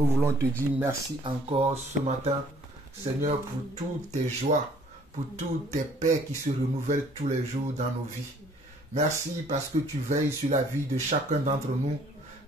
Nous voulons te dire merci encore ce matin, Seigneur, pour toutes tes joies, pour toutes tes paix qui se renouvellent tous les jours dans nos vies. Merci parce que tu veilles sur la vie de chacun d'entre nous.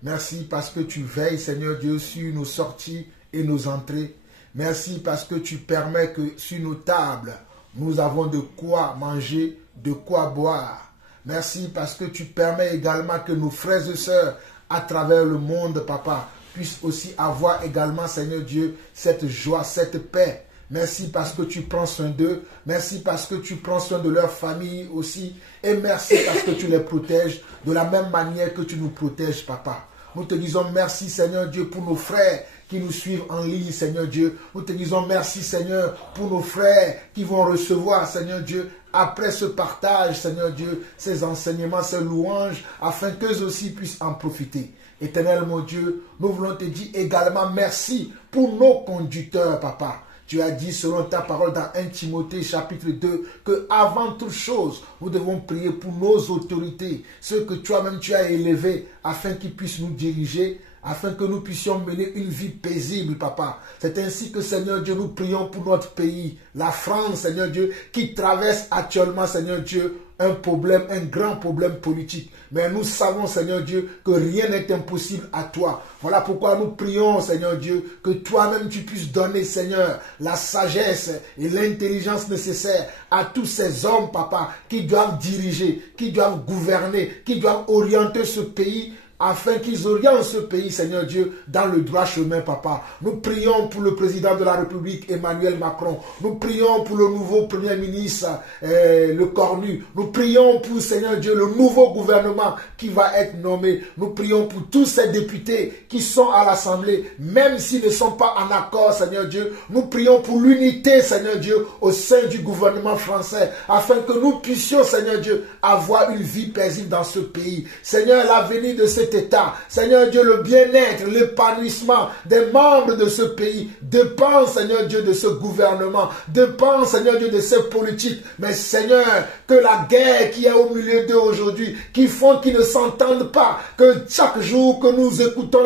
Merci parce que tu veilles, Seigneur Dieu, sur nos sorties et nos entrées. Merci parce que tu permets que sur nos tables, nous avons de quoi manger, de quoi boire. Merci parce que tu permets également que nos frères et sœurs à travers le monde, Papa, puissent aussi avoir également, Seigneur Dieu, cette joie, cette paix. Merci parce que tu prends soin d'eux. Merci parce que tu prends soin de leur famille aussi. Et merci parce que tu les protèges de la même manière que tu nous protèges, Papa. Nous te disons merci, Seigneur Dieu, pour nos frères qui nous suivent en ligne, Seigneur Dieu. Nous te disons merci, Seigneur, pour nos frères qui vont recevoir, Seigneur Dieu, après ce partage, Seigneur Dieu, ces enseignements, ces louanges, afin qu'eux aussi puissent en profiter. Éternel mon Dieu, nous voulons te dire également merci pour nos conducteurs, Papa. Tu as dit selon ta parole dans 1 Timothée chapitre 2 que avant toute chose, nous devons prier pour nos autorités, ceux que toi-même tu as élevés afin qu'ils puissent nous diriger, afin que nous puissions mener une vie paisible, Papa. C'est ainsi que, Seigneur Dieu, nous prions pour notre pays, la France, Seigneur Dieu, qui traverse actuellement, Seigneur Dieu, un problème, un grand problème politique. Mais nous savons, Seigneur Dieu, que rien n'est impossible à toi. Voilà pourquoi nous prions, Seigneur Dieu, que toi-même tu puisses donner, Seigneur, la sagesse et l'intelligence nécessaires à tous ces hommes, Papa, qui doivent diriger, qui doivent gouverner, qui doivent orienter ce pays, afin qu'ils orientent ce pays, Seigneur Dieu, dans le droit chemin, Papa. Nous prions pour le président de la République, Emmanuel Macron. Nous prions pour le nouveau Premier ministre, le Cornu. Nous prions pour, Seigneur Dieu, le nouveau gouvernement qui va être nommé. Nous prions pour tous ces députés qui sont à l'Assemblée, même s'ils ne sont pas en accord, Seigneur Dieu. Nous prions pour l'unité, Seigneur Dieu, au sein du gouvernement français, afin que nous puissions, Seigneur Dieu, avoir une vie paisible dans ce pays. Seigneur, l'avenir de cet État, Seigneur Dieu, le bien-être, l'épanouissement des membres de ce pays dépend, Seigneur Dieu, de ce gouvernement, dépend, Seigneur Dieu, de ces politiques. Mais Seigneur, que la guerre qui est au milieu d'eux aujourd'hui, qui font qu'ils ne s'entendent pas, que chaque jour que nous écoutons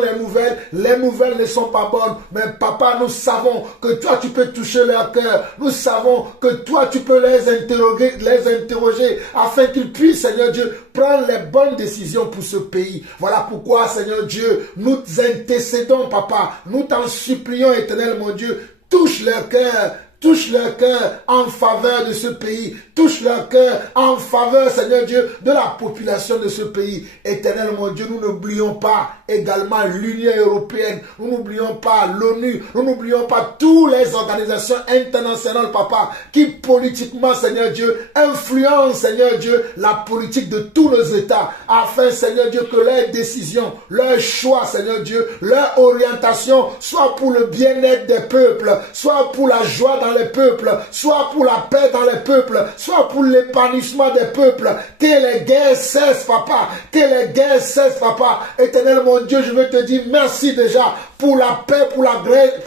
les nouvelles ne sont pas bonnes. Mais Papa, nous savons que toi, tu peux toucher leur cœur. Nous savons que toi, tu peux les interroger afin qu'ils puissent, Seigneur Dieu, prendre les bonnes décisions pour ce pays. Voilà pourquoi, Seigneur Dieu, nous intercédons, Papa. Nous t'en supplions, Éternel, mon Dieu, touche leur cœur en faveur de ce pays. Touche leur cœur en faveur, Seigneur Dieu, de la population de ce pays. Éternel, mon Dieu, nous n'oublions pas également l'Union européenne. Nous n'oublions pas l'ONU. Nous n'oublions pas toutes les organisations internationales, Papa, qui politiquement, Seigneur Dieu, influencent, Seigneur Dieu, la politique de tous nos États. Afin, Seigneur Dieu, que leurs décisions, leurs choix, Seigneur Dieu, leur orientation, soit pour le bien-être des peuples, soit pour la joie dans les peuples, soit pour la paix dans les peuples, soit pour l'épanouissement des peuples. Que les guerres cessent, Papa. Que les guerres cessent, Papa. Éternel, mon Dieu, je veux te dire merci déjà pour la paix, pour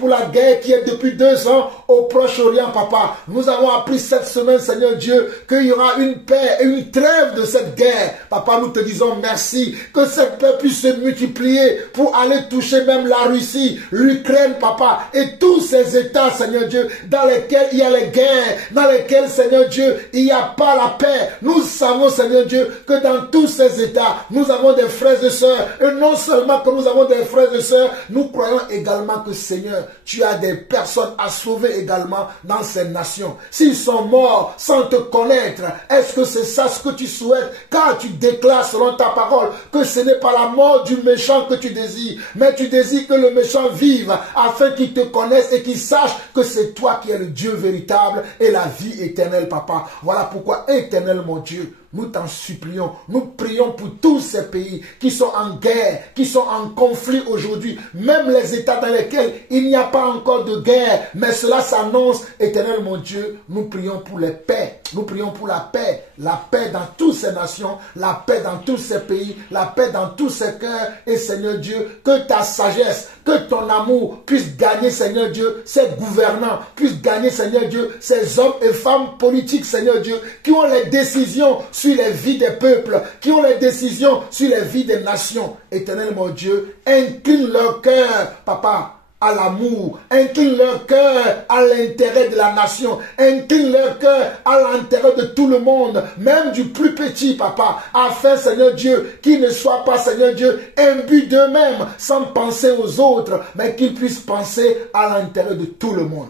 la guerre qui est depuis 2 ans au Proche-Orient, Papa. Nous avons appris cette semaine, Seigneur Dieu, qu'il y aura une paix et une trêve de cette guerre. Papa, nous te disons merci. Que cette paix puisse se multiplier pour aller toucher même la Russie, l'Ukraine, Papa, et tous ces États, Seigneur Dieu, dans lesquels il y a les guerres, dans lesquels, Seigneur Dieu, il n'y a pas la paix. Nous savons, Seigneur Dieu, que dans tous ces États, nous avons des frères et sœurs. Et non seulement que nous avons des frères et sœurs, nous croyons également que, Seigneur, tu as des personnes à sauver également dans ces nations. S'ils sont morts sans te connaître, est-ce que c'est ça ce que tu souhaites? Car tu déclares selon ta parole que ce n'est pas la mort du méchant que tu désires, mais tu désires que le méchant vive afin qu'il te connaisse et qu'il sache que c'est toi qui es le Dieu véritable et la vie éternelle, Papa. Voilà pourquoi, éternel mon Dieu, nous t'en supplions, nous prions pour tous ces pays qui sont en guerre, qui sont en conflit aujourd'hui, même les États dans lesquels il n'y a pas encore de guerre, mais cela s'annonce. Éternel mon Dieu, nous prions pour les paix, nous prions pour la paix dans toutes ces nations, la paix dans tous ces pays, la paix dans tous ces cœurs. Et Seigneur Dieu, que ta sagesse, que ton amour puisse gagner, Seigneur Dieu, ces gouvernants, puisse gagner, Seigneur Dieu, ces hommes et femmes politiques, Seigneur Dieu, qui ont les décisions sur les vies des peuples, qui ont les décisions sur les vies des nations. Éternel mon Dieu, incline leur cœur, Papa, à l'amour, incline leur cœur à l'intérêt de la nation, incline leur cœur à l'intérêt de tout le monde, même du plus petit, papa, afin, Seigneur Dieu, qu'ils ne soient pas, Seigneur Dieu, imbus d'eux-mêmes, sans penser aux autres, mais qu'ils puissent penser à l'intérêt de tout le monde.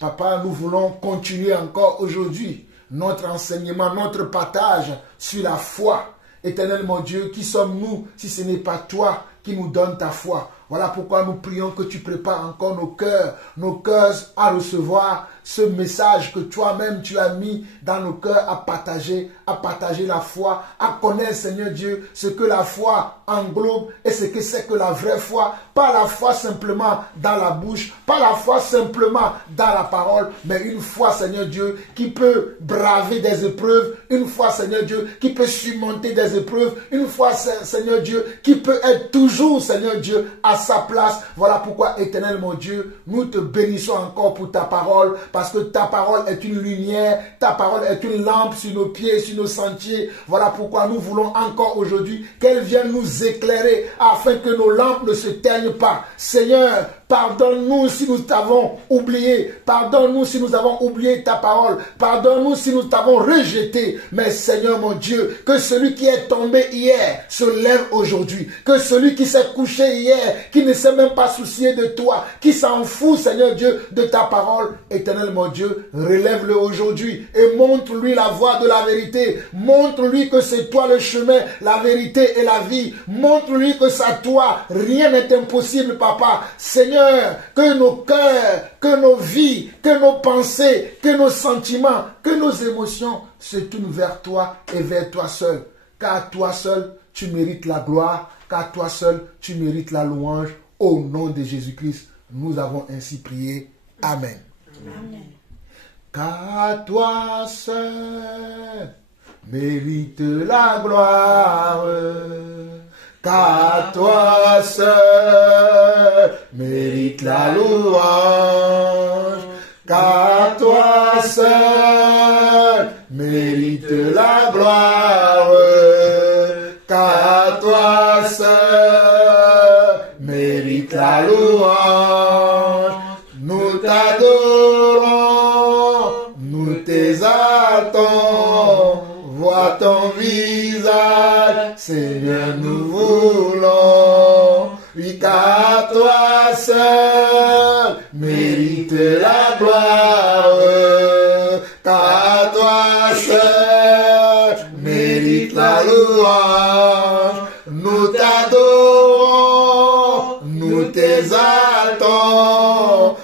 Papa, nous voulons continuer encore aujourd'hui notre enseignement, notre partage sur la foi. Éternel mon Dieu, qui sommes-nous si ce n'est pas toi qui nous donne ta foi? Voilà pourquoi nous prions que tu prépares encore nos cœurs à recevoir ce message que toi-même tu as mis dans nos cœurs à partager la foi, à connaître, Seigneur Dieu, ce que la foi englobe et ce que c'est que la vraie foi. Pas la foi simplement dans la bouche, pas la foi simplement dans la parole, mais une foi, Seigneur Dieu, qui peut braver des épreuves, une foi, Seigneur Dieu, qui peut surmonter des épreuves, une foi, Seigneur Dieu, qui peut être toujours, Seigneur Dieu, à sa place. Voilà pourquoi, éternel mon Dieu, nous te bénissons encore pour ta parole, parce que ta parole est une lumière, ta parole est une lampe sur nos pieds, sur nos sentiers. Voilà pourquoi nous voulons encore aujourd'hui qu'elle vienne nous éclairer afin que nos lampes ne se teignent pas. Seigneur, pardonne-nous si nous t'avons oublié. Pardonne-nous si nous avons oublié ta parole. Pardonne-nous si nous t'avons rejeté. Mais Seigneur mon Dieu, que celui qui est tombé hier se lève aujourd'hui. Que celui qui s'est couché hier, qui ne s'est même pas soucié de toi, qui s'en fout, Seigneur Dieu, de ta parole, éternel mon Dieu, relève-le aujourd'hui et montre-lui la voie de la vérité. Montre-lui que c'est toi le chemin, la vérité et la vie. Montre-lui que c'est à toi, rien n'est impossible, papa. Seigneur, que nos cœurs, que nos vies, que nos pensées, que nos sentiments, que nos émotions se tournent vers toi et vers toi seul. Car toi seul, tu mérites la gloire, car toi seul, tu mérites la louange. Au nom de Jésus-Christ, nous avons ainsi prié. Amen. Amen. Car toi seul mérite la gloire, car toi seul mérite la louange, car toi seul mérite la gloire, car toi seul mérite la louange. Nous t'adorons, nous t'exaltons, vois ton visage, Seigneur, nous voulons. Oui, car toi seul mérite la gloire, car toi seul mérite la louange. Nous t'adorons, nous t'exaltons,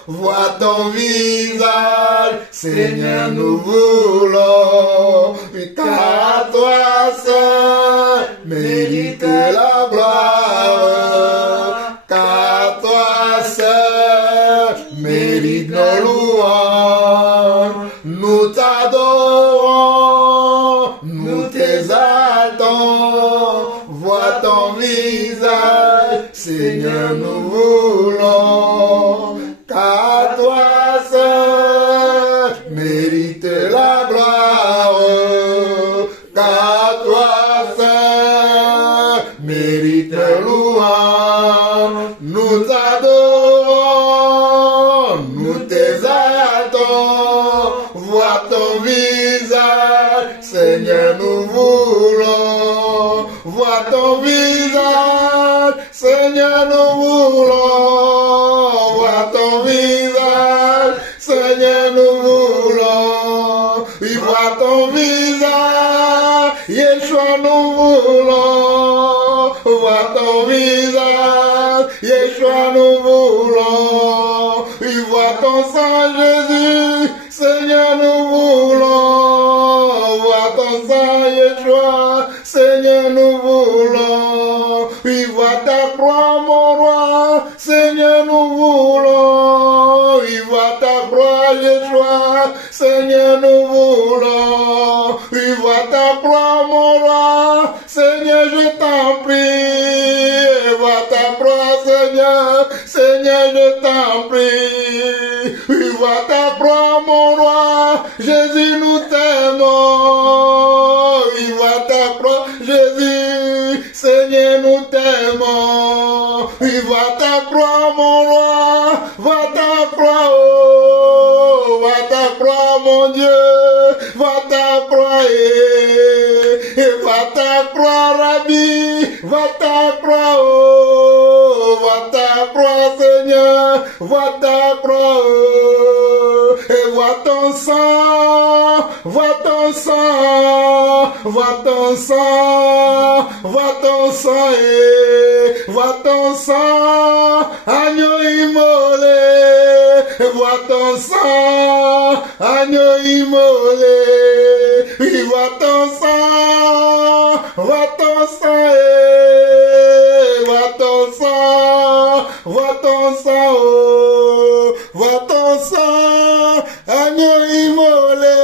vois ton visage, Seigneur, nous voulons. Oui, car toi seul mérite la gloire, car toi seul mérite nos louanges. Nous t'adorons, nous t'exaltons, vois ton visage, Seigneur, nous voulons. Car toi seul mérite la gloire, car toi seul mérite la louange. Nous t'adorons, nous t'exaltons, vois ton visage, Seigneur, nous voulons. Vois ton visage, Seigneur, nous voulons. Vois ton visage, Seigneur, nous voulons. Oui, vois ton visage, Yeshua, nous voulons. Vois ton visage, Yeshua, nous voulons. Oui, vois ton sang, Jésus, Seigneur, nous voulons. Vois ton sang, Yeshua, Seigneur, nous voulons. Oui, vois ta croix, mon roi, Seigneur, nous voulons. Oui, vois ta croix, Yeshua, Seigneur, nous voulons. Oui, vois ta croix, mon roi, Seigneur, je t'en prie. Vois ta croix, Seigneur, Seigneur, je t'en prie. Oui, vois ta croix, mon roi, Jésus, nous t'aimons. Oui, vois ta croix, Jésus, Seigneur, nous t'aimons. Oui, vois ta croix, mon roi, mon Dieu, va-t'en croire, va-t'en croire, Rabbi, va-t'en croire, oh, va-t'en croire, Seigneur, va-t'en croire, et vois ton sang, vois ton sang, vois ton sang, vois ton sang, vois ton sang, agneau immolé, vois ton sang, agneau immolé, oui, vois ton sang, vois ton sang, vois ton sang, vois ton sang, oh, vois ton sang, agneau immolé,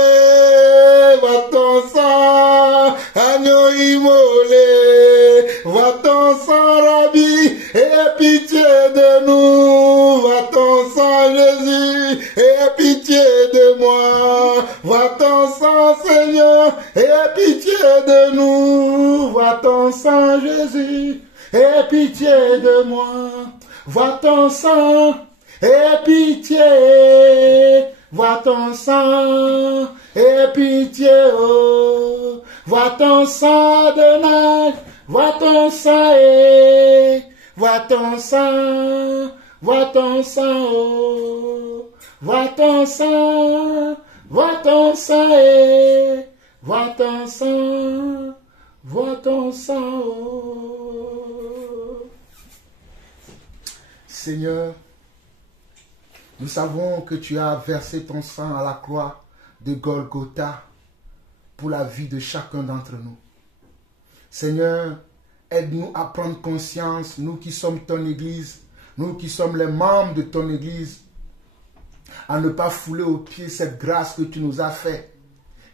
vois ton sang, agneau immolé, vois ton sang, Rabbi, et pitié de nous, vois ton sang, Jésus, et pitié de moi, vois ton sang, Seigneur, et pitié de nous, vois ton sang, Jésus, et pitié de moi, vois ton sang, et pitié, vois ton sang, et pitié, oh, vois ton sang de nage, vois ton sang, vois ton sang, vois ton sang, oh, vois ton sang, vois ton sang, vois ton sang, vois ton sang, oh. Seigneur, nous savons que tu as versé ton sang à la croix de Golgotha pour la vie de chacun d'entre nous. Seigneur, aide-nous à prendre conscience, nous qui sommes ton Église, nous qui sommes les membres de ton Église, à ne pas fouler aux pieds cette grâce que tu nous as faite.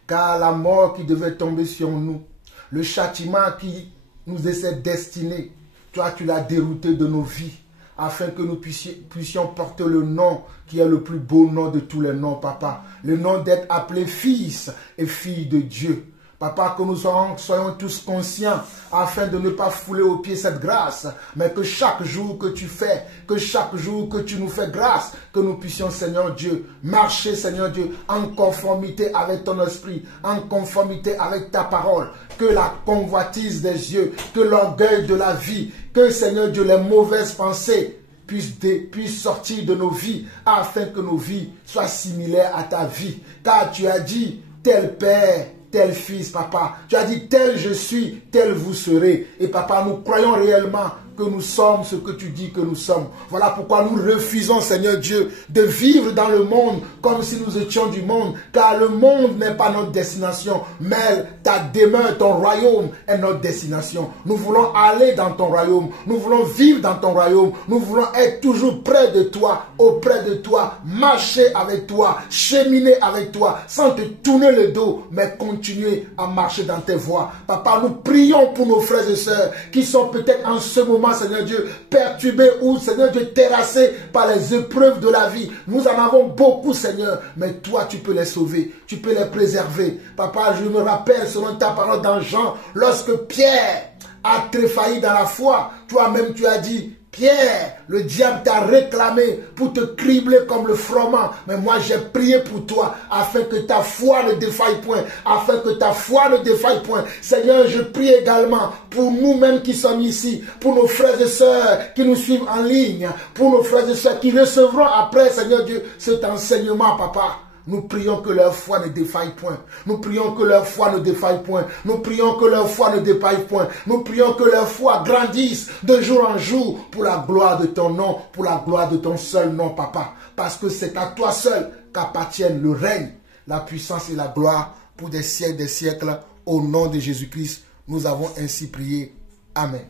Car la mort qui devait tomber sur nous, le châtiment qui nous était destiné, toi tu l'as dérouté de nos vies, afin que nous puissions porter le nom qui est le plus beau nom de tous les noms, Papa. Le nom d'être appelé fils et fille de Dieu. Papa, que nous soyons tous conscients afin de ne pas fouler aux pieds cette grâce, mais que chaque jour que tu fais, que chaque jour que tu nous fais grâce, que nous puissions, Seigneur Dieu, marcher, Seigneur Dieu, en conformité avec ton esprit, en conformité avec ta parole, que la convoitise des yeux, que l'orgueil de la vie, que, Seigneur Dieu, les mauvaises pensées puissent sortir de nos vies, afin que nos vies soient similaires à ta vie. Car tu as dit, tel Père, tel Fils, Papa. Tu as dit, tel je suis, tel vous serez. Et Papa, nous croyons réellement que nous sommes ce que tu dis que nous sommes. Voilà pourquoi nous refusons, Seigneur Dieu, de vivre dans le monde comme si nous étions du monde, car le monde n'est pas notre destination, mais ta demeure, ton royaume est notre destination. Nous voulons aller dans ton royaume, nous voulons vivre dans ton royaume, nous voulons être toujours près de toi, auprès de toi, marcher avec toi, cheminer avec toi, sans te tourner le dos, mais continuer à marcher dans tes voies. Papa, nous prions pour nos frères et sœurs qui sont peut-être en ce moment, Seigneur Dieu, perturbés ou, Seigneur Dieu, terrassés par les épreuves de la vie. Nous en avons beaucoup, Seigneur, mais toi, tu peux les sauver, tu peux les préserver. Papa, je me rappelle, selon ta parole dans Jean, lorsque Pierre a tréfailli dans la foi, toi-même tu as dit, Pierre, le diable t'a réclamé pour te cribler comme le froment. Mais moi, j'ai prié pour toi afin que ta foi ne défaille point. Afin que ta foi ne défaille point. Seigneur, je prie également pour nous-mêmes qui sommes ici, pour nos frères et sœurs qui nous suivent en ligne, pour nos frères et sœurs qui recevront après, Seigneur Dieu, cet enseignement, Papa. Nous prions que leur foi ne défaille point. Nous prions que leur foi ne défaille point. Nous prions que leur foi ne défaille point. Nous prions que leur foi grandisse de jour en jour pour la gloire de ton nom, pour la gloire de ton seul nom, Papa. Parce que c'est à toi seul qu'appartiennent le règne, la puissance et la gloire pour des siècles. Au nom de Jésus-Christ, nous avons ainsi prié. Amen.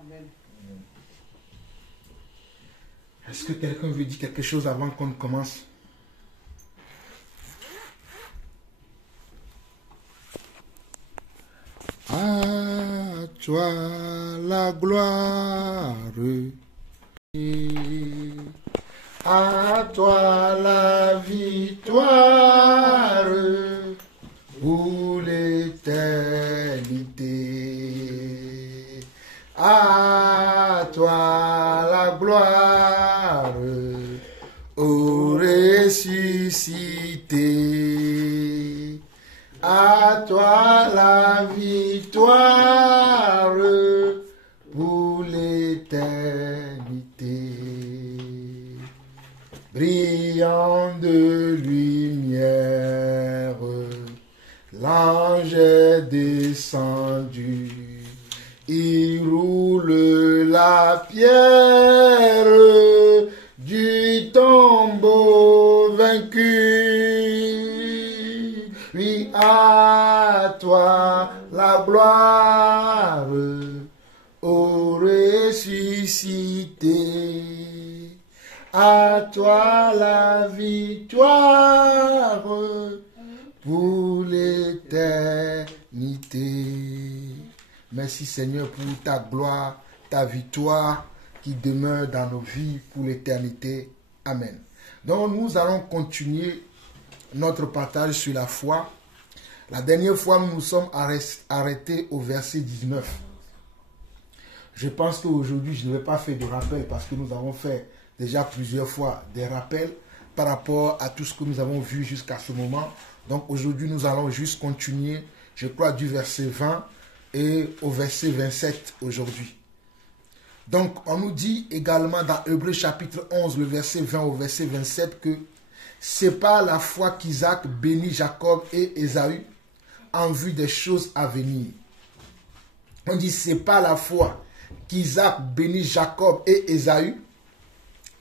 Amen. Est-ce que quelqu'un veut dire quelque chose avant qu'on commence? À toi la gloire, à toi la victoire, pour l'éternité. À toi la gloire, ô ressuscité. brillant de lumière, l'ange est descendu. Il roule la pierre du tombeau vaincu. Oui, à toi la gloire, ô ressuscité. À toi la victoire pour l'éternité. Merci Seigneur pour ta gloire, ta victoire qui demeure dans nos vies pour l'éternité. Amen. Donc nous allons continuer notre partage sur la foi. La dernière fois, nous nous sommes arrêtés au verset 19. Je pense qu'aujourd'hui, je ne vais pas faire de rappel parce que nous avons fait déjà plusieurs fois des rappels par rapport à tout ce que nous avons vu jusqu'à ce moment. Donc aujourd'hui, nous allons juste continuer, je crois, du verset 20 et au verset 27 aujourd'hui. Donc on nous dit également dans Hébreux chapitre 11, le verset 20 au verset 27 que c'est par la foi qu'Isaac bénit Jacob et Ésaü en vue des choses à venir. On dit c'est par la foi qu'Isaac bénit Jacob et Ésaü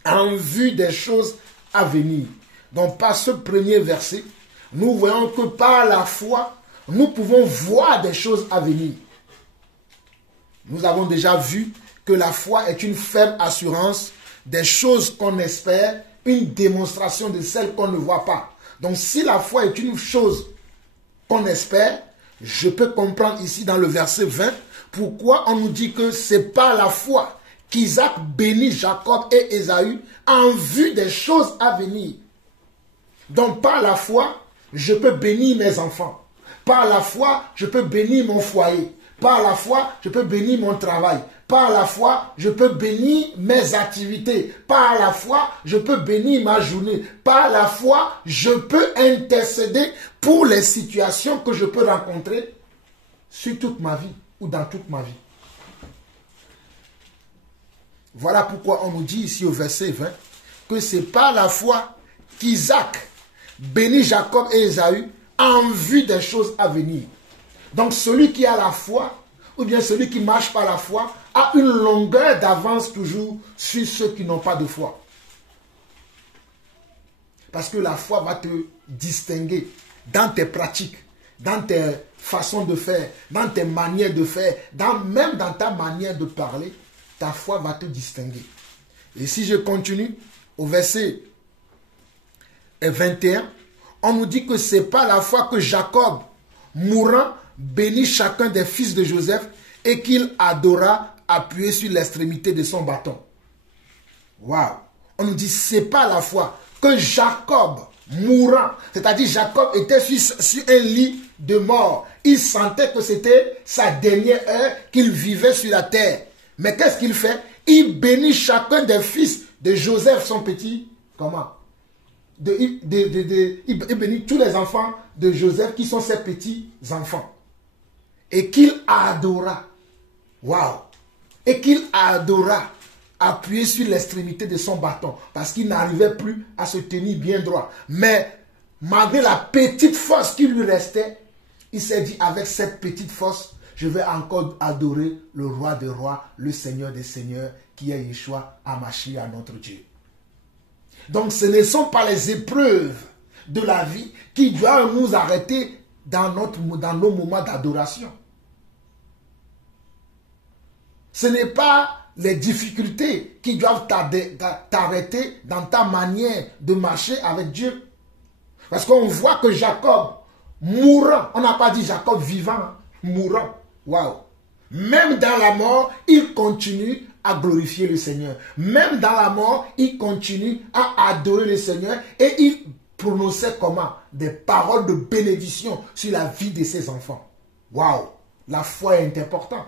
en vue des choses à venir. Donc par ce premier verset, nous voyons que par la foi, nous pouvons voir des choses à venir. Nous avons déjà vu que la foi est une ferme assurance des choses qu'on espère, une démonstration de celles qu'on ne voit pas. Donc si la foi est une chose qu'on espère, je peux comprendre ici dans le verset 20 pourquoi on nous dit que c'est par la foi qu'Isaac bénit Jacob et Ésaü en vue des choses à venir. Donc par la foi, je peux bénir mes enfants. Par la foi, je peux bénir mon foyer. Par la foi, je peux bénir mon travail. Par la foi, je peux bénir mes activités. Par la foi, je peux bénir ma journée. Par la foi, je peux intercéder pour les situations que je peux rencontrer sur toute ma vie ou dans toute ma vie. Voilà pourquoi on nous dit ici au verset 20 que c'est par la foi qu'Isaac bénit Jacob et Ésaü en vue des choses à venir. Donc celui qui a la foi, ou bien celui qui marche par la foi, a une longueur d'avance toujours sur ceux qui n'ont pas de foi. Parce que la foi va te distinguer dans tes pratiques, dans tes façons de faire, dans tes manières de faire, même dans ta manière de parler, ta foi va te distinguer. Et si je continue au verset 21, on nous dit que c'est pas la foi que Jacob, mourant, bénit chacun des fils de Joseph et qu'il adora appuyé sur l'extrémité de son bâton. Waouh! On nous dit c'est pas la foi que Jacob, mourant, c'est-à-dire Jacob était sur un lit de mort. Il sentait que c'était sa dernière heure qu'il vivait sur la terre. Mais qu'est-ce qu'il fait? Il bénit chacun des fils de Joseph, son petit, comment? Il bénit tous les enfants de Joseph qui sont ses petits enfants. Et qu'il adora. Waouh! Et qu'il adora appuyer sur l'extrémité de son bâton. Parce qu'il n'arrivait plus à se tenir bien droit. Mais malgré la petite force qui lui restait, il s'est dit avec cette petite force, je vais encore adorer le roi des rois, le Seigneur des seigneurs, qui est Yeshua HaMashiach, notre Dieu. Donc ce ne sont pas les épreuves de la vie qui doivent nous arrêter dans nos moments d'adoration. Ce n'est pas les difficultés qui doivent t'arrêter dans ta manière de marcher avec Dieu. Parce qu'on voit que Jacob, mourant, on n'a pas dit Jacob vivant, mourant. Waouh! Même dans la mort, il continue à glorifier le Seigneur. Même dans la mort, il continue à adorer le Seigneur et il prononçait comment? Des paroles de bénédiction sur la vie de ses enfants. Waouh! La foi est importante.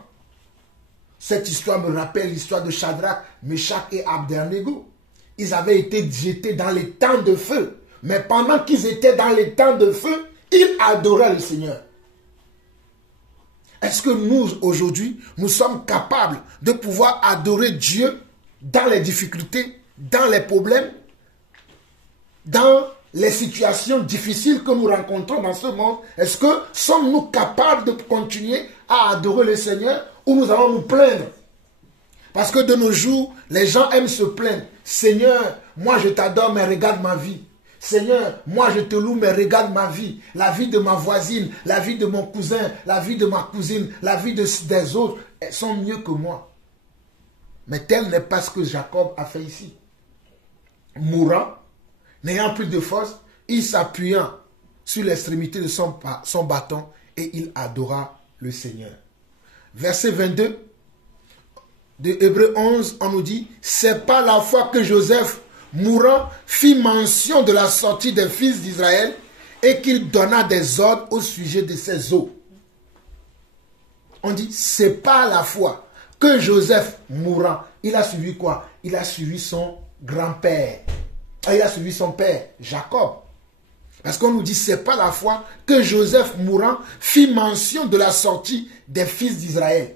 Cette histoire me rappelle l'histoire de Shadrach, Meshach et Abednego. Ils avaient été jetés dans les temps de feu. Mais pendant qu'ils étaient dans les temps de feu, ils adoraient le Seigneur. Est-ce que nous, aujourd'hui, nous sommes capables de pouvoir adorer Dieu dans les difficultés, dans les problèmes? dans les situations difficiles que nous rencontrons dans ce monde, est-ce que sommes-nous capables de continuer à adorer le Seigneur ou nous allons nous plaindre? Parce que de nos jours, les gens aiment se plaindre. Seigneur, moi je t'adore, mais regarde ma vie. Seigneur, moi je te loue, mais regarde ma vie. La vie de ma voisine, la vie de mon cousin, la vie de ma cousine, la vie des autres, elles sont mieux que moi. Mais tel n'est pas ce que Jacob a fait ici. Mourant, n'ayant plus de force, il s'appuyant sur l'extrémité de son bâton et il adora le Seigneur. Verset 22 de Hébreux 11, on nous dit, c'est pas la fois que Joseph, mourant, fit mention de la sortie des fils d'Israël et qu'il donna des ordres au sujet de ses os. On dit, c'est pas la fois que Joseph, mourant, il a suivi quoi? Il a suivi son grand-père. Il a suivi son père, Jacob. Parce qu'on nous dit, c'est pas la fois que Joseph, mourant, fit mention de la sortie des fils d'Israël.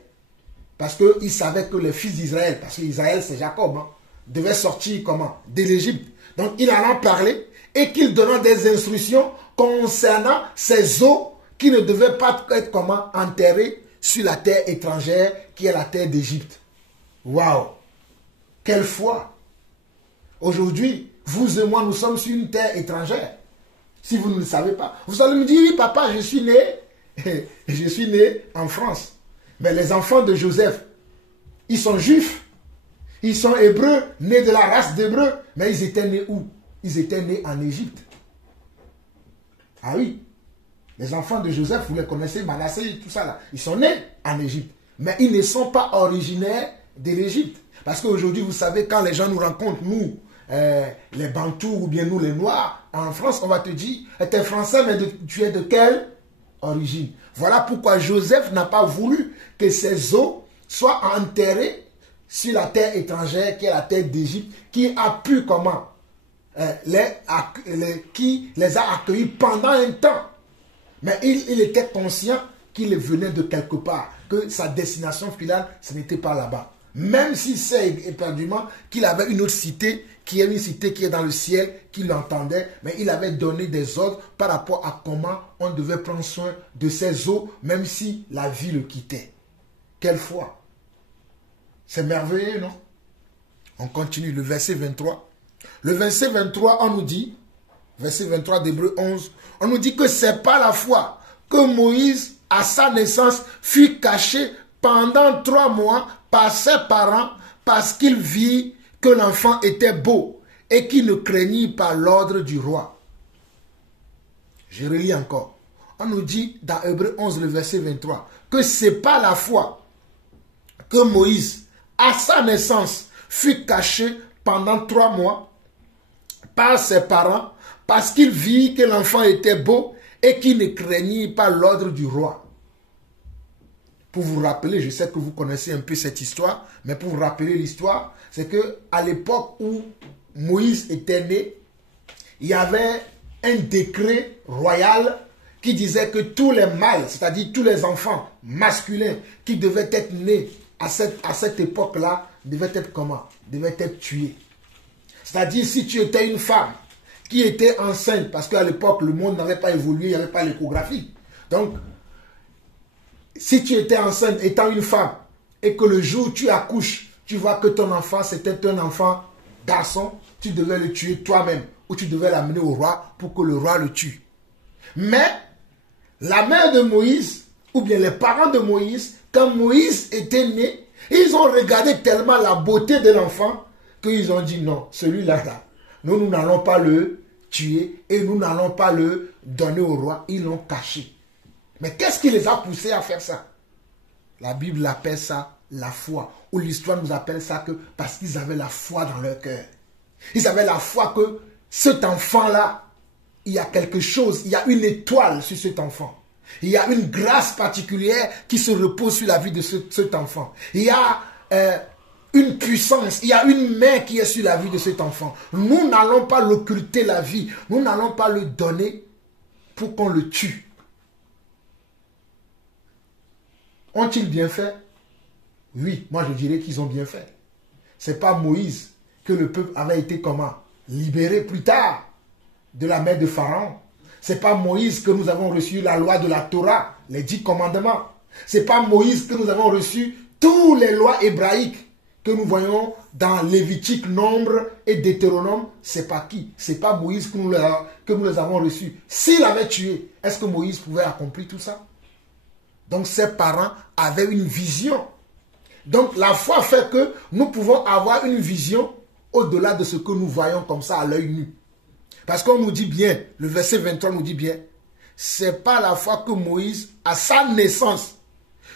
Parce qu'il savait que les fils d'Israël, parce qu'Israël c'est Jacob, hein, devaient sortir comment? De l'Égypte. Donc il en a parlé et qu'il donna des instructions concernant ces os qui ne devaient pas être comment? Enterrés sur la terre étrangère qui est la terre d'Égypte. Waouh! Quelle foi! Aujourd'hui, vous et moi, nous sommes sur une terre étrangère. Si vous ne le savez pas. Vous allez me dire, oui, papa, je suis né en France. Mais les enfants de Joseph, ils sont juifs. Ils sont hébreux, nés de la race d'hébreux. Mais ils étaient nés où? Ils étaient nés en Égypte. Ah oui. Les enfants de Joseph, vous les connaissez, Manassé, tout ça là. Ils sont nés en Égypte. Mais ils ne sont pas originaires de l'Égypte. Parce qu'aujourd'hui, vous savez, quand les gens nous rencontrent, nous, les Bantous ou bien nous, les Noirs, en France, on va te dire, tu es français, mais tu es de quelle origine? Voilà pourquoi Joseph n'a pas voulu que ses os soient enterrés sur la terre étrangère, qui est la terre d'Égypte, qui a pu comment qui les a accueillis pendant un temps. Mais il était conscient qu'il venait de quelque part, que sa destination finale, ce n'était pas là-bas. Même s'il sait éperdument qu'il avait une autre cité, qui est une cité qui est dans le ciel, qui l'entendait, mais il avait donné des ordres par rapport à comment on devait prendre soin de ses os, même si la vie le quittait. Quelle foi! C'est merveilleux, non? On continue, le verset 23. Le verset 23, on nous dit, verset 23 d'Hébreux 11, on nous dit que c'est pas la foi que Moïse, à sa naissance, fut caché pendant 3 mois par ses parents parce qu'il vit que l'enfant était beau et qu'il ne craignit pas l'ordre du roi. Je relis encore. On nous dit dans Hébreux 11, le verset 23, que c'est pas la foi que Moïse, à sa naissance, fut caché pendant 3 mois par ses parents parce qu'il vit que l'enfant était beau et qu'il ne craignit pas l'ordre du roi. Pour vous rappeler, je sais que vous connaissez un peu cette histoire, mais pour vous rappeler l'histoire, c'est que à l'époque où Moïse était né, il y avait un décret royal qui disait que tous les mâles, c'est-à-dire tous les enfants masculins qui devaient être nés à cette époque-là, devaient être comment? Devaient être tués. C'est-à-dire si tu étais une femme qui était enceinte, parce qu'à l'époque le monde n'avait pas évolué, il n'y avait pas l'échographie. Donc, si tu étais enceinte étant une femme et que le jour où tu accouches, tu vois que ton enfant c'était un enfant garçon, tu devais le tuer toi-même ou tu devais l'amener au roi pour que le roi le tue. Mais la mère de Moïse ou bien les parents de Moïse, quand Moïse était né, ils ont regardé tellement la beauté de l'enfant qu'ils ont dit non, celui-là, nous n'allons pas le tuer et nous n'allons pas le donner au roi. Ils l'ont caché. Mais qu'est-ce qui les a poussés à faire ça? La Bible appelle ça la foi. Ou l'histoire nous appelle ça que parce qu'ils avaient la foi dans leur cœur. Ils avaient la foi que cet enfant-là, il y a quelque chose, il y a une étoile sur cet enfant. Il y a une grâce particulière qui se repose sur la vie de cet enfant. Il y a une puissance, il y a une main qui est sur la vie de cet enfant. Nous n'allons pas l'occulter la vie. Nous n'allons pas le donner pour qu'on le tue. Ont-ils bien fait? Oui, moi je dirais qu'ils ont bien fait. Ce n'est pas Moïse que le peuple avait été comment? Libéré plus tard. de la mère de Pharaon. C'est pas Moïse que nous avons reçu la loi de la Torah, les 10 commandements. C'est pas Moïse que nous avons reçu toutes les lois hébraïques que nous voyons dans Lévitique, Nombre et Deutéronome. C'est pas qui? C'est pas Moïse que nous les avons reçus. S'il avait tué, est-ce que Moïse pouvait accomplir tout ça? Donc ses parents avaient une vision. Donc la foi fait que nous pouvons avoir une vision au-delà de ce que nous voyons comme ça à l'œil nu. Parce qu'on nous dit bien, le verset 23 nous dit bien, c'est pas la foi que Moïse, à sa naissance,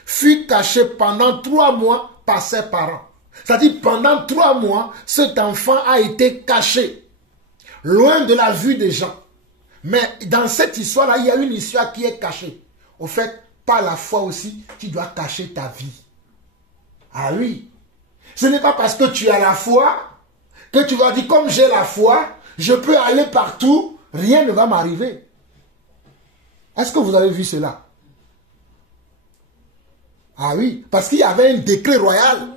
fut caché pendant 3 mois par ses parents. C'est-à-dire pendant 3 mois, cet enfant a été caché, loin de la vue des gens. Mais dans cette histoire-là, il y a une histoire qui est cachée. Au fait, par la foi aussi, tu dois cacher ta vie. Ah oui. Ce n'est pas parce que tu as la foi que tu vas dire, comme j'ai la foi, je peux aller partout, rien ne va m'arriver. Est-ce que vous avez vu cela? Ah oui, parce qu'il y avait un décret royal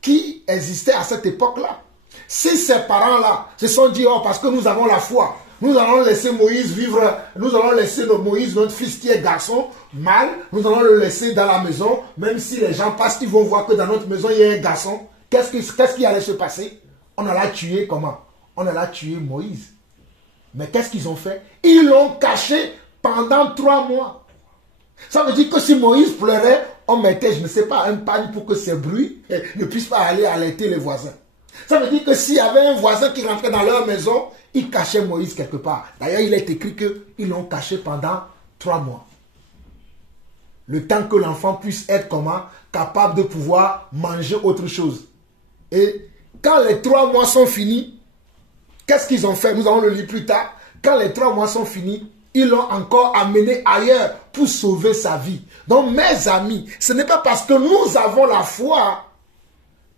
qui existait à cette époque-là. Si ces parents-là se sont dit, oh, parce que nous avons la foi, nous allons laisser Moïse vivre, nous allons laisser Moïse, notre fils qui est garçon, mal, nous allons le laisser dans la maison, même si les gens passent, ils vont voir que dans notre maison, il y a un garçon. Qu'est-ce qui allait se passer? On allait tuer comment? On allait tuer Moïse. Mais qu'est-ce qu'ils ont fait? Ils l'ont caché pendant 3 mois. Ça veut dire que si Moïse pleurait, on mettait, je ne sais pas, un panier pour que ces bruits ne puissent pas aller alerter les voisins. Ça veut dire que s'il y avait un voisin qui rentrait dans leur maison, il cachait Moïse quelque part. D'ailleurs, il est écrit qu'ils l'ont caché pendant 3 mois. Le temps que l'enfant puisse être comment? Capable de pouvoir manger autre chose. Et quand les 3 mois sont finis, qu'est-ce qu'ils ont fait? Nous allons le lire plus tard. Quand les 3 mois sont finis, ils l'ont encore amené ailleurs pour sauver sa vie. Donc, mes amis, ce n'est pas parce que nous avons la foi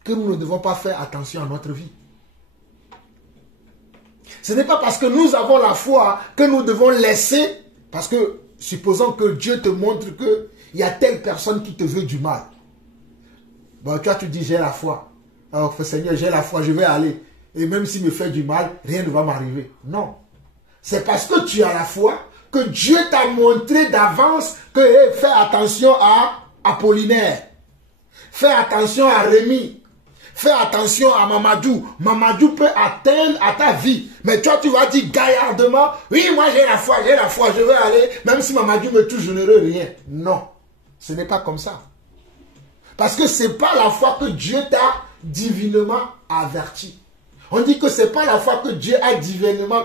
que nous ne devons pas faire attention à notre vie. Ce n'est pas parce que nous avons la foi que nous devons laisser, parce que supposons que Dieu te montre qu'il y a telle personne qui te veut du mal. Bon, toi tu dis j'ai la foi. Alors Seigneur, j'ai la foi, je vais aller. Et même s'il me fait du mal, rien ne va m'arriver. Non. C'est parce que tu as la foi que Dieu t'a montré d'avance que fais attention à Apollinaire. Fais attention à Rémi. Fais attention à Mamadou. Mamadou peut atteindre à ta vie. Mais toi, tu vas dire gaillardement, oui, moi j'ai la foi, je vais aller. Même si Mamadou me touche, je n'aurai rien. Non, ce n'est pas comme ça. Parce que ce n'est pas la foi que Dieu t'a divinement averti. On dit que ce n'est pas la foi que Dieu a divinement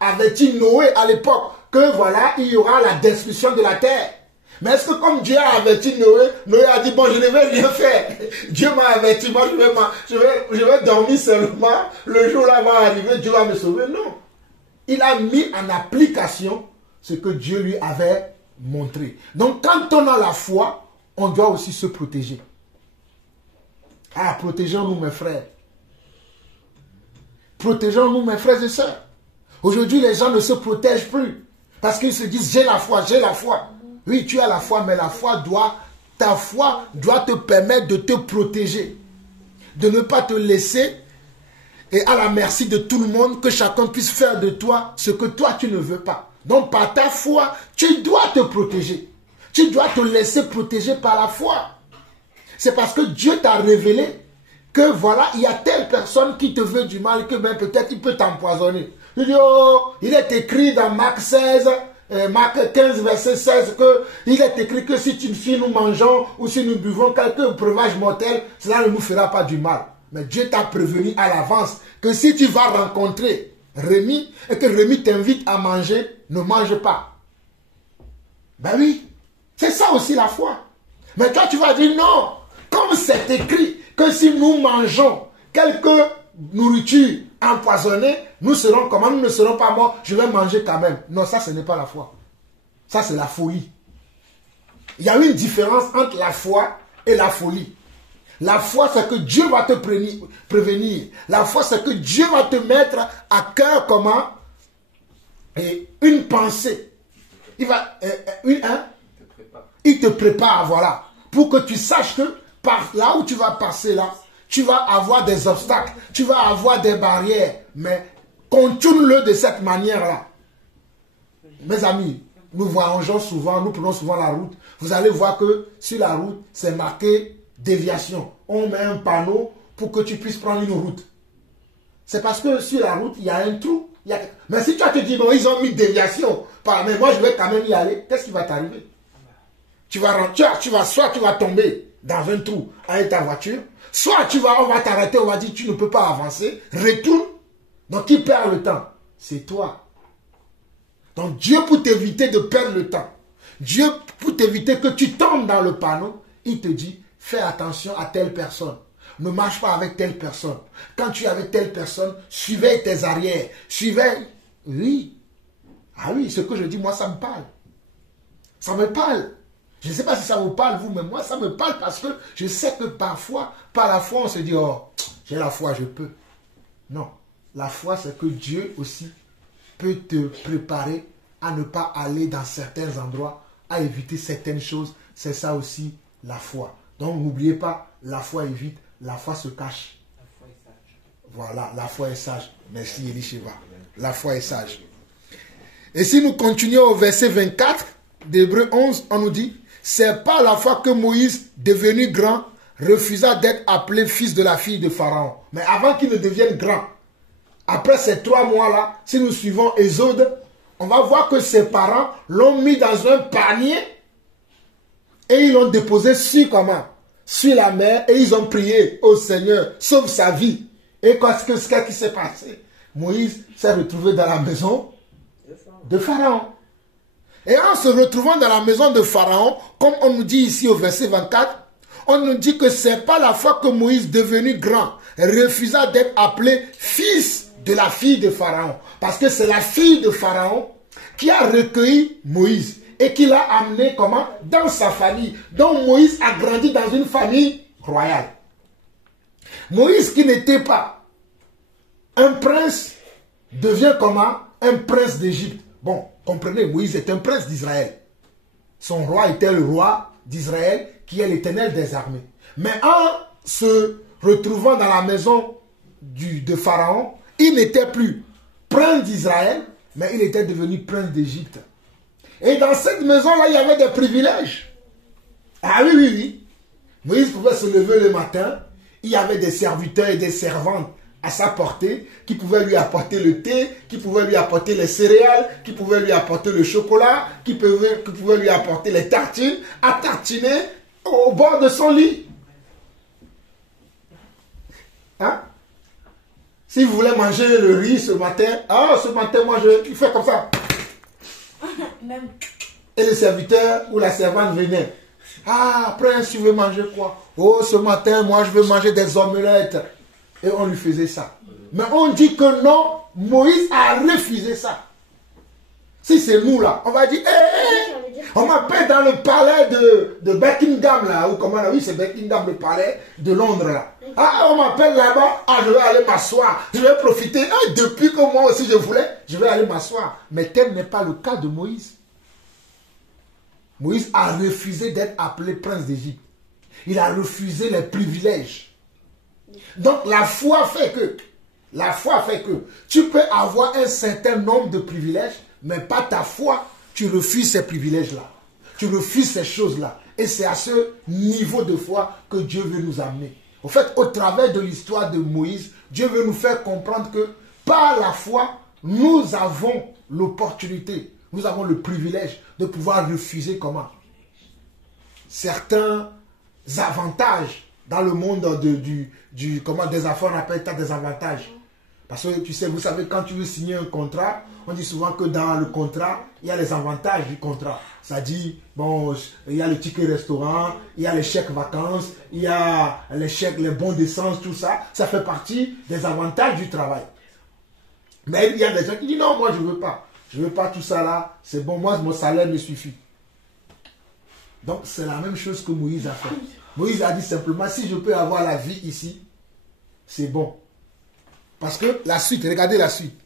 averti Noé à l'époque. Que voilà, il y aura la destruction de la terre. Mais est-ce que comme Dieu a averti Noé, Noé a dit, bon, je ne vais rien faire. Dieu m'a averti, moi je vais dormir seulement. Le jour là va arriver, Dieu va me sauver. Non. Il a mis en application ce que Dieu lui avait montré. Donc quand on a la foi, on doit aussi se protéger. Ah, protégeons-nous mes frères. Protégeons-nous mes frères et sœurs. Aujourd'hui, les gens ne se protègent plus. Parce qu'ils se disent, j'ai la foi, j'ai la foi. Oui, tu as la foi, mais ta foi doit te permettre de te protéger. De ne pas te laisser et à la merci de tout le monde, que chacun puisse faire de toi ce que toi tu ne veux pas. Donc par ta foi, tu dois te protéger. Tu dois te laisser protéger par la foi. C'est parce que Dieu t'a révélé que voilà, il y a telle personne qui te veut du mal, que ben, peut-être il peut t'empoisonner. Tu dis, oh, il est écrit dans Marc 16, Marc 15, verset 16, il est écrit que si nous mangeons ou si nous buvons quelque breuvage mortel, cela ne nous fera pas du mal. Mais Dieu t'a prévenu à l'avance que si tu vas rencontrer Rémi et que Rémi t'invite à manger, ne mange pas. Ben oui, c'est ça aussi la foi. Mais toi tu vas dire non, comme c'est écrit que si nous mangeons quelque nourriture empoisonnée, nous serons comment? Nous ne serons pas morts, je vais manger quand même. Non, ça ce n'est pas la foi. Ça c'est la folie. Il y a une différence entre la foi et la folie. La foi c'est que Dieu va te prévenir. La foi c'est que Dieu va te mettre à cœur comment? Et une pensée. Il va, il te prépare, voilà. Pour que tu saches que par là où tu vas passer là, tu vas avoir des obstacles, tu vas avoir des barrières, mais contourne-le de cette manière-là. mes amis, nous voyageons souvent, nous prenons souvent la route. Vous allez voir que sur la route, c'est marqué déviation. On met un panneau pour que tu puisses prendre une route. C'est parce que sur la route, il y a un trou. Mais si tu te dis, bon, ils ont mis déviation, mais moi je vais quand même y aller, qu'est-ce qui va t'arriver? Soit tu vas tomber dans un trou avec ta voiture, soit on va t'arrêter, on va dire, tu ne peux pas avancer, retourne. Donc qui perd le temps? C'est toi. Donc Dieu, pour t'éviter de perdre le temps, Dieu, pour t'éviter que tu tombes dans le panneau, il te dit, fais attention à telle personne. Ne marche pas avec telle personne. Quand tu es avec telle personne, suivez tes arrières. Suivez. Oui. Ah oui, ce que je dis, moi, ça me parle. Ça me parle. Je ne sais pas si ça vous parle, vous, mais moi, ça me parle parce que je sais que parfois, par la foi, on se dit, oh, j'ai la foi, je peux. Non. La foi, c'est que Dieu aussi peut te préparer à ne pas aller dans certains endroits, à éviter certaines choses. C'est ça aussi, la foi. Donc, n'oubliez pas, la foi évite. La foi se cache. La foi est sage. Voilà, la foi est sage. Merci Elisheva. La foi est sage. Et si nous continuons au verset 24 d'Hébreux 11, on nous dit, c'est par la foi que Moïse, devenu grand, refusa d'être appelé fils de la fille de Pharaon. Mais avant qu'il ne devienne grand, après ces 3 mois-là, si nous suivons Exode, on va voir que ses parents l'ont mis dans un panier et ils l'ont déposé sur comment? Sur la mer, et ils ont prié au Seigneur, sauve sa vie. Et qu'est-ce qui s'est passé? Moïse s'est retrouvé dans la maison de Pharaon. Et en se retrouvant dans la maison de Pharaon, comme on nous dit ici au verset 24, on nous dit que c'est pas la fois que Moïse, devenu grand, refusa d'être appelé fils de la fille de Pharaon. Parce que c'est la fille de Pharaon qui a recueilli Moïse. Et qu'il a amené comment? Dans sa famille. Donc Moïse a grandi dans une famille royale. Moïse qui n'était pas un prince devient comment? Un prince d'Égypte. Bon, comprenez, Moïse est un prince d'Israël. Son roi était le roi d'Israël qui est l'Éternel des armées. Mais en se retrouvant dans la maison de Pharaon, il n'était plus prince d'Israël, mais il était devenu prince d'Égypte. Et dans cette maison-là, il y avait des privilèges. Ah oui, oui, oui. Moïse pouvait se lever le matin. Il y avait des serviteurs et des servantes à sa portée qui pouvaient lui apporter le thé, qui pouvaient lui apporter les céréales, qui pouvaient lui apporter le chocolat, qui pouvaient lui apporter les tartines, à tartiner au bord de son lit. Hein? Si vous voulez manger le riz ce matin, ce matin, moi, je fais comme ça. Même. Et le serviteur ou la servante venait. Ah, prince, tu veux manger quoi? Oh, ce matin, moi, je veux manger des omelettes. Et on lui faisait ça. Mais on dit que non, Moïse a refusé ça. Si c'est nous là, on va dire, on m'appelle dans le palais de Buckingham là, ou comment là, oui, c'est Buckingham, le palais de Londres là. Ah, on m'appelle là-bas, je vais aller m'asseoir, je vais profiter. Depuis que moi aussi je voulais, je vais aller m'asseoir. Mais tel n'est pas le cas de Moïse. Moïse a refusé d'être appelé prince d'Égypte. Il a refusé les privilèges. Donc la foi fait que tu peux avoir un certain nombre de privilèges, mais par ta foi, tu refuses ces privilèges-là. Tu refuses ces choses-là. Et c'est à ce niveau de foi que Dieu veut nous amener. En fait, au travers de l'histoire de Moïse, Dieu veut nous faire comprendre que par la foi, nous avons l'opportunité, nous avons le privilège de pouvoir refuser comment? Certains avantages dans le monde des affaires, on appelle ça des avantages. Parce que tu sais, vous savez, quand tu veux signer un contrat, on dit souvent que dans le contrat, il y a les avantages du contrat. Ça dit, bon, il y a le ticket restaurant, il y a les chèques vacances, il y a les chèques, les bons d'essence, tout ça. Ça fait partie des avantages du travail. Mais il y a des gens qui disent, non, moi je ne veux pas. Je ne veux pas tout ça là, c'est bon, moi mon salaire me suffit. Donc c'est la même chose que Moïse a fait. Moïse a dit simplement, si je peux avoir la vie ici, c'est bon. Parce que la suite, regardez la suite.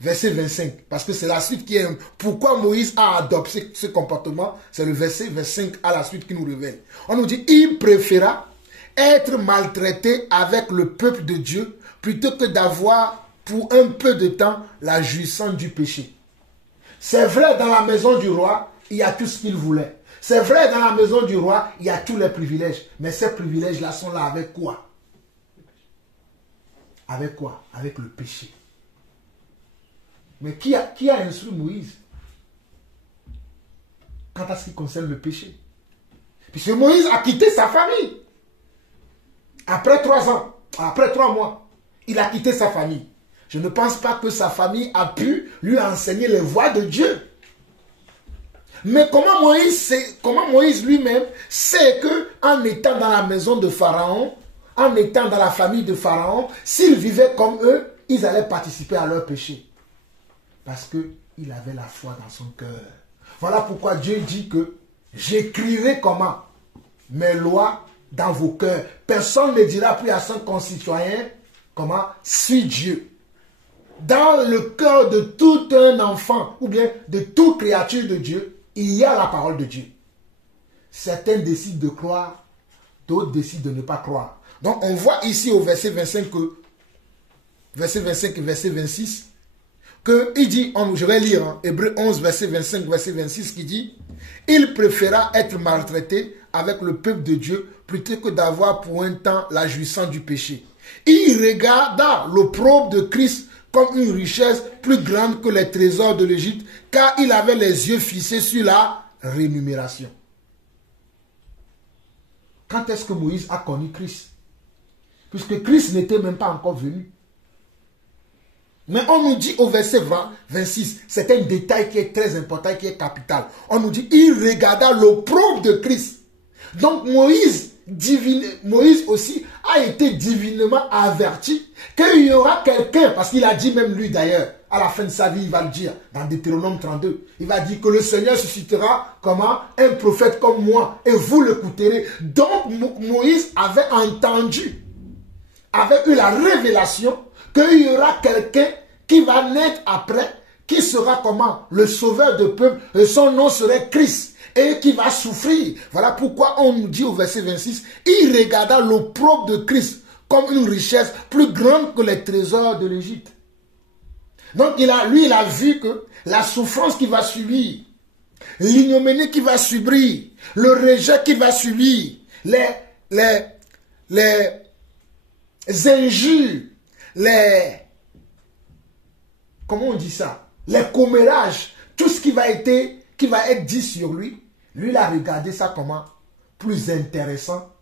Verset 25. Parce que c'est la suite qui est... Pourquoi Moïse a adopté ce comportement? C'est le verset 25 à la suite qui nous révèle. On nous dit, il préféra être maltraité avec le peuple de Dieu plutôt que d'avoir pour un peu de temps la jouissance du péché. C'est vrai, dans la maison du roi, il y a tout ce qu'il voulait. C'est vrai, dans la maison du roi, il y a tous les privilèges. Mais ces privilèges-là sont là avec quoi? Avec quoi? Avec le péché. Mais qui a instruit Moïse quant à ce qui concerne le péché? Puisque Moïse a quitté sa famille. Après 3 ans, après 3 mois, il a quitté sa famille. Je ne pense pas que sa famille a pu lui enseigner les voies de Dieu. Mais comment Moïse lui-même sait que en étant dans la maison de Pharaon, en étant dans la famille de Pharaon, s'ils vivaient comme eux, ils allaient participer à leur péché. Parce qu'il avait la foi dans son cœur. Voilà pourquoi Dieu dit que j'écrirai comment? Mes lois dans vos cœurs. Personne ne dira plus à son concitoyen comment? Suis Dieu. Dans le cœur de tout un enfant ou bien de toute créature de Dieu, il y a la parole de Dieu. Certains décident de croire, d'autres décident de ne pas croire. Donc on voit ici au verset 25 que, verset 25 et verset 26, que il dit, je vais lire hein, Hébreux 11, verset 25, verset 26, qui dit, il préféra être maltraité avec le peuple de Dieu plutôt que d'avoir pour un temps la jouissance du péché. Il regarda l'opprobre de Christ comme une richesse plus grande que les trésors de l'Égypte, car il avait les yeux fixés sur la rémunération. Quand est-ce que Moïse a connu Christ? Puisque Christ n'était même pas encore venu. Mais on nous dit au verset 26, c'est un détail qui est très important, qui est capital. On nous dit, il regarda l'opprobre de Christ. Donc Moïse aussi a été divinement averti qu'il y aura quelqu'un, parce qu'il a dit même lui d'ailleurs, à la fin de sa vie, il va le dire, dans Deutéronome 32, il va dire que le Seigneur suscitera comment? Un prophète comme moi, et vous l'écouterez. Donc Moïse avait entendu, avait eu la révélation qu'il y aura quelqu'un qui va naître après, qui sera comment? Le sauveur de peuple, et son nom serait Christ. Et qui va souffrir. Voilà pourquoi on nous dit au verset 26, il regarda l'opprobre de Christ comme une richesse plus grande que les trésors de l'Égypte. Donc il a vu que la souffrance qu'il va subir, l'ignominie qu'il va subir, le rejet qu'il va subir, les injures, comment on dit ça? Les commérages, tout ce qui va être dit sur lui, lui, il a regardé ça comment plus intéressant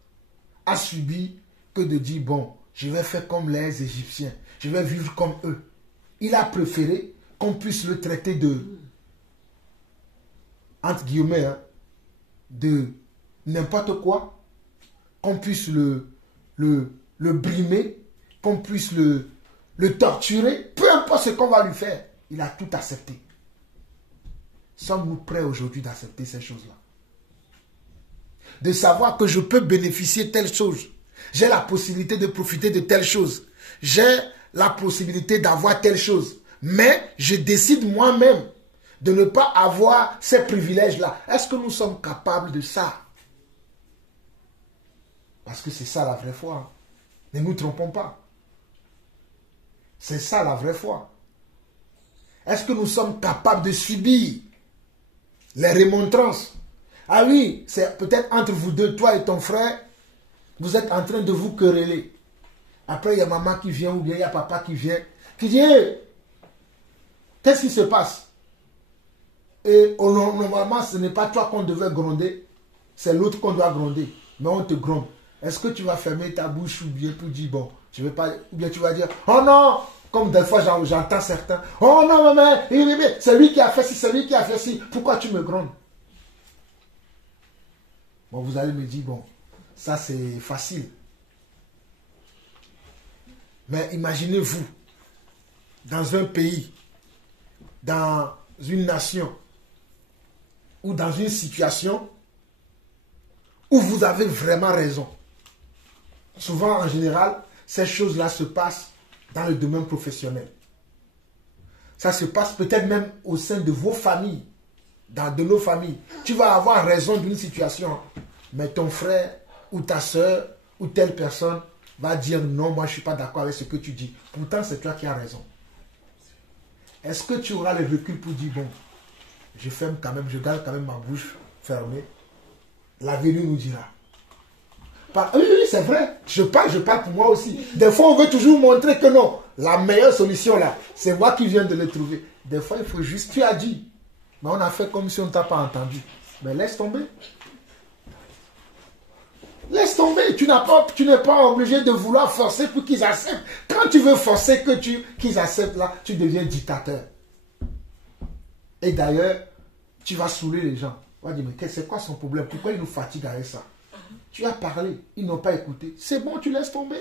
à subir que de dire, bon, je vais faire comme les Égyptiens, je vais vivre comme eux. Il a préféré qu'on puisse le traiter de, entre guillemets, hein, de n'importe quoi, qu'on puisse le brimer, qu'on puisse le torturer, peu importe ce qu'on va lui faire, il a tout accepté. Sommes-nous prêts aujourd'hui d'accepter ces choses-là? De savoir que je peux bénéficier de telle chose. J'ai la possibilité de profiter de telle chose. J'ai la possibilité d'avoir telle chose. Mais je décide moi-même de ne pas avoir ces privilèges-là. Est-ce que nous sommes capables de ça? Parce que c'est ça la vraie foi. Ne nous trompons pas. C'est ça la vraie foi. Est-ce que nous sommes capables de subir les remontrances? Ah oui, c'est peut-être entre vous deux, toi et ton frère, vous êtes en train de vous quereller. Après, il y a maman qui vient ou bien il y a papa qui vient, qui dit, hey, qu'est-ce qui se passe? Et normalement, ce n'est pas toi qu'on devait gronder, c'est l'autre qu'on doit gronder. Mais on te gronde. Est-ce que tu vas fermer ta bouche ou bien pour dire, bon, je ne vais pas, ou bien tu vas dire, oh non, comme des fois j'entends certains, oh non, maman, c'est lui qui a fait ci, c'est lui qui a fait ci, pourquoi tu me grondes? Bon, vous allez me dire, bon, ça c'est facile. Mais imaginez-vous, dans un pays, dans une nation, ou dans une situation où vous avez vraiment raison. Souvent, en général, ces choses-là se passent dans le domaine professionnel. Ça se passe peut-être même au sein de vos familles, de nos familles. Tu vas avoir raison d'une situation, mais ton frère ou ta soeur ou telle personne va dire non, moi je ne suis pas d'accord avec ce que tu dis. Pourtant, c'est toi qui as raison. Est-ce que tu auras le recul pour dire bon, je ferme quand même, je garde quand même ma bouche fermée. L'avenir nous dira. Oui, c'est vrai. Je parle pour moi aussi. Des fois, on veut toujours montrer que non. La meilleure solution là, c'est moi qui viens de le trouver. Des fois, il faut juste, tu as dit. Mais on a fait comme si on ne t'a pas entendu. Mais laisse tomber. Laisse tomber. Tu n'es pas obligé de vouloir forcer pour qu'ils acceptent. Quand tu veux forcer qu'ils acceptent là, tu deviens dictateur. Et d'ailleurs, tu vas saouler les gens. On va dire, mais c'est quoi son problème? Pourquoi il nous fatigue avec ça? Tu as parlé, ils n'ont pas écouté. C'est bon, tu laisses tomber.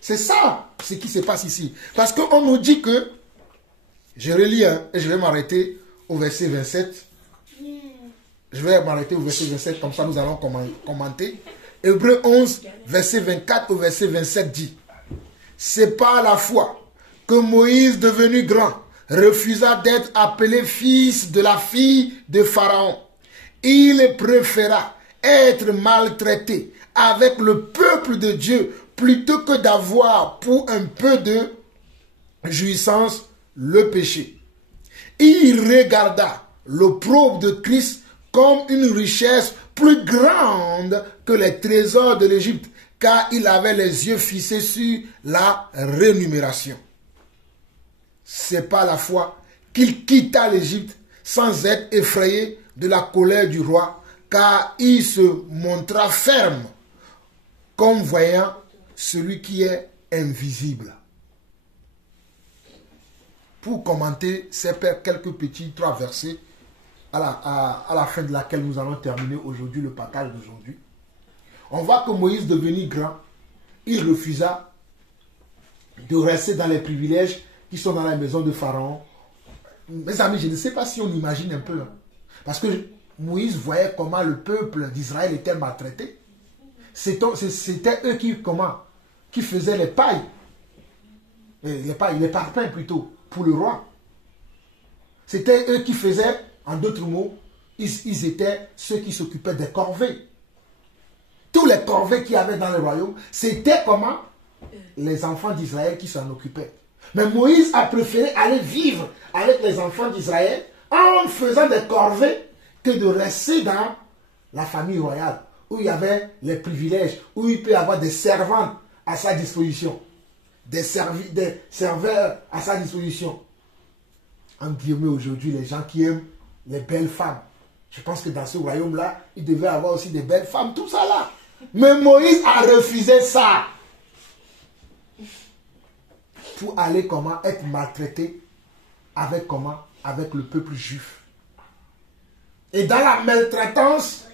C'est ça ce qui se passe ici. Parce qu'on nous dit que, je relis et je vais m'arrêter au verset 27. Je vais m'arrêter au verset 27, comme ça nous allons commenter. Hébreux 11, verset 24 au verset 27 dit, c'est par la foi que Moïse, devenu grand, refusa d'être appelé fils de la fille de Pharaon. Il préféra être maltraité avec le peuple de Dieu plutôt que d'avoir pour un peu de jouissance le péché. Il regarda l'opprobre de Christ comme une richesse plus grande que les trésors de l'Égypte, car il avait les yeux fixés sur la rémunération. C'est par la foi qu'il quitta l'Égypte sans être effrayé de la colère du roi, car il se montra ferme comme voyant celui qui est invisible. Pour commenter ces quelques petits 3 versets à la fin de laquelle nous allons terminer aujourd'hui le partage d'aujourd'hui, on voit que Moïse, devenu grand, il refusa de rester dans les privilèges qui sont dans la maison de Pharaon. Mes amis, je ne sais pas si on imagine un peu, parce que Moïse voyait comment le peuple d'Israël était maltraité. C'était eux qui faisaient les pailles. Les parpaings plutôt, pour le roi. C'était eux qui faisaient, en d'autres mots, ils étaient ceux qui s'occupaient des corvées. Tous les corvées qu'il y avait dans le royaume, c'était comment? Les enfants d'Israël qui s'en occupaient. Mais Moïse a préféré aller vivre avec les enfants d'Israël en faisant des corvées que de rester dans la famille royale, où il y avait les privilèges, où il peut y avoir des servantes à sa disposition, des serveurs à sa disposition. En guillemets, aujourd'hui, les gens qui aiment les belles femmes, je pense que dans ce royaume-là, il devait y avoir aussi des belles femmes, tout ça là. Mais Moïse a refusé ça. Pour aller être maltraité avec avec le peuple juif. Et dans la maltraitance,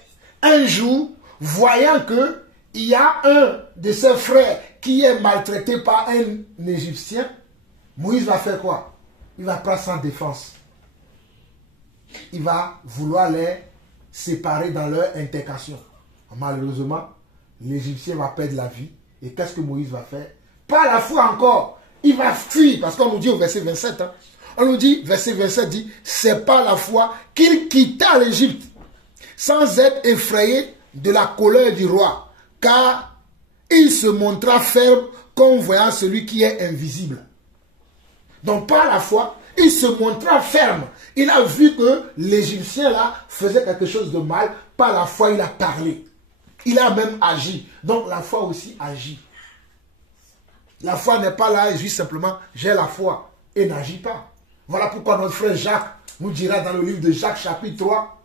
un jour, voyant que il y a un de ses frères qui est maltraité par un Égyptien, Moïse va faire quoi? Il va prendre sans défense. Il va vouloir les séparer dans leur intercation. Malheureusement, l'Égyptien va perdre la vie. Et qu'est-ce que Moïse va faire? Par la foi encore, il va fuir. Parce qu'on nous dit au verset 27, on nous dit, verset 27 dit, c'est par la foi qu'il quitta l'Égypte, sans être effrayé de la colère du roi, car il se montra ferme comme voyant celui qui est invisible. Donc par la foi, il se montra ferme. Il a vu que l'Égyptien là faisait quelque chose de mal. Par la foi, il a parlé. Il a même agi. Donc la foi aussi agit. La foi n'est pas là et juste simplement j'ai la foi et n'agit pas. Voilà pourquoi notre frère Jacques nous dira dans le livre de Jacques chapitre 3,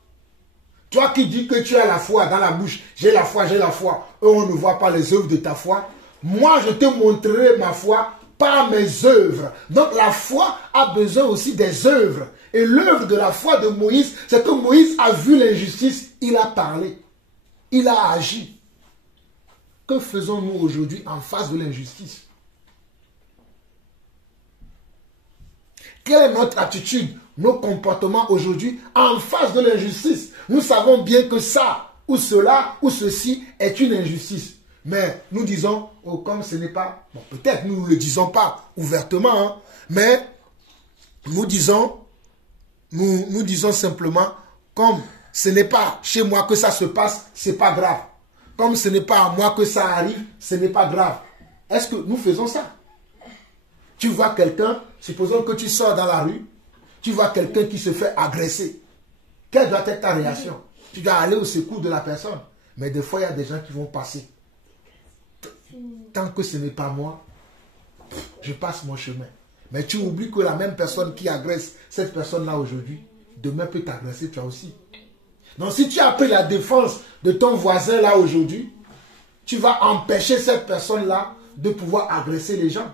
toi qui dis que tu as la foi dans la bouche, j'ai la foi, eux on ne voit pas les œuvres de ta foi, moi je te montrerai ma foi par mes œuvres. Donc la foi a besoin aussi des œuvres. Et l'œuvre de la foi de Moïse, c'est que Moïse a vu l'injustice, il a parlé, il a agi. Que faisons-nous aujourd'hui en face de l'injustice? Quelle est notre attitude, nos comportements aujourd'hui en face de l'injustice? Nous savons bien que ça, ou cela, ou ceci est une injustice. Mais nous disons, oh, comme ce n'est pas... Bon, peut-être nous ne le disons pas ouvertement, hein, mais nous disons simplement, comme ce n'est pas chez moi que ça se passe, c'est pas grave. Comme ce n'est pas à moi que ça arrive, ce n'est pas grave. Est-ce que nous faisons ça? Tu vois quelqu'un, supposons que tu sors dans la rue, tu vois quelqu'un qui se fait agresser, quelle doit être ta réaction? Tu dois aller au secours de la personne. Mais des fois, il y a des gens qui vont passer. Tant que ce n'est pas moi, je passe mon chemin. Mais tu oublies que la même personne qui agresse cette personne-là aujourd'hui, demain peut t'agresser toi aussi. Donc si tu as pris la défense de ton voisin là aujourd'hui, tu vas empêcher cette personne-là de pouvoir agresser les gens.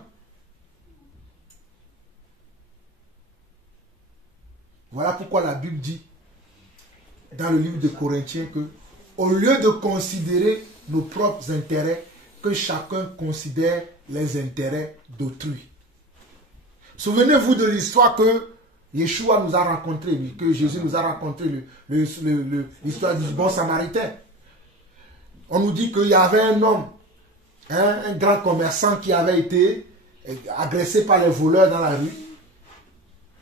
Voilà pourquoi la Bible dit dans le livre de Corinthiens que au lieu de considérer nos propres intérêts, que chacun considère les intérêts d'autrui. Souvenez-vous de l'histoire que Yeshua nous a rencontré, que Jésus nous a rencontré, l'histoire du bon samaritain. On nous dit qu'il y avait un homme, un grand commerçant qui avait été agressé par les voleurs dans la rue.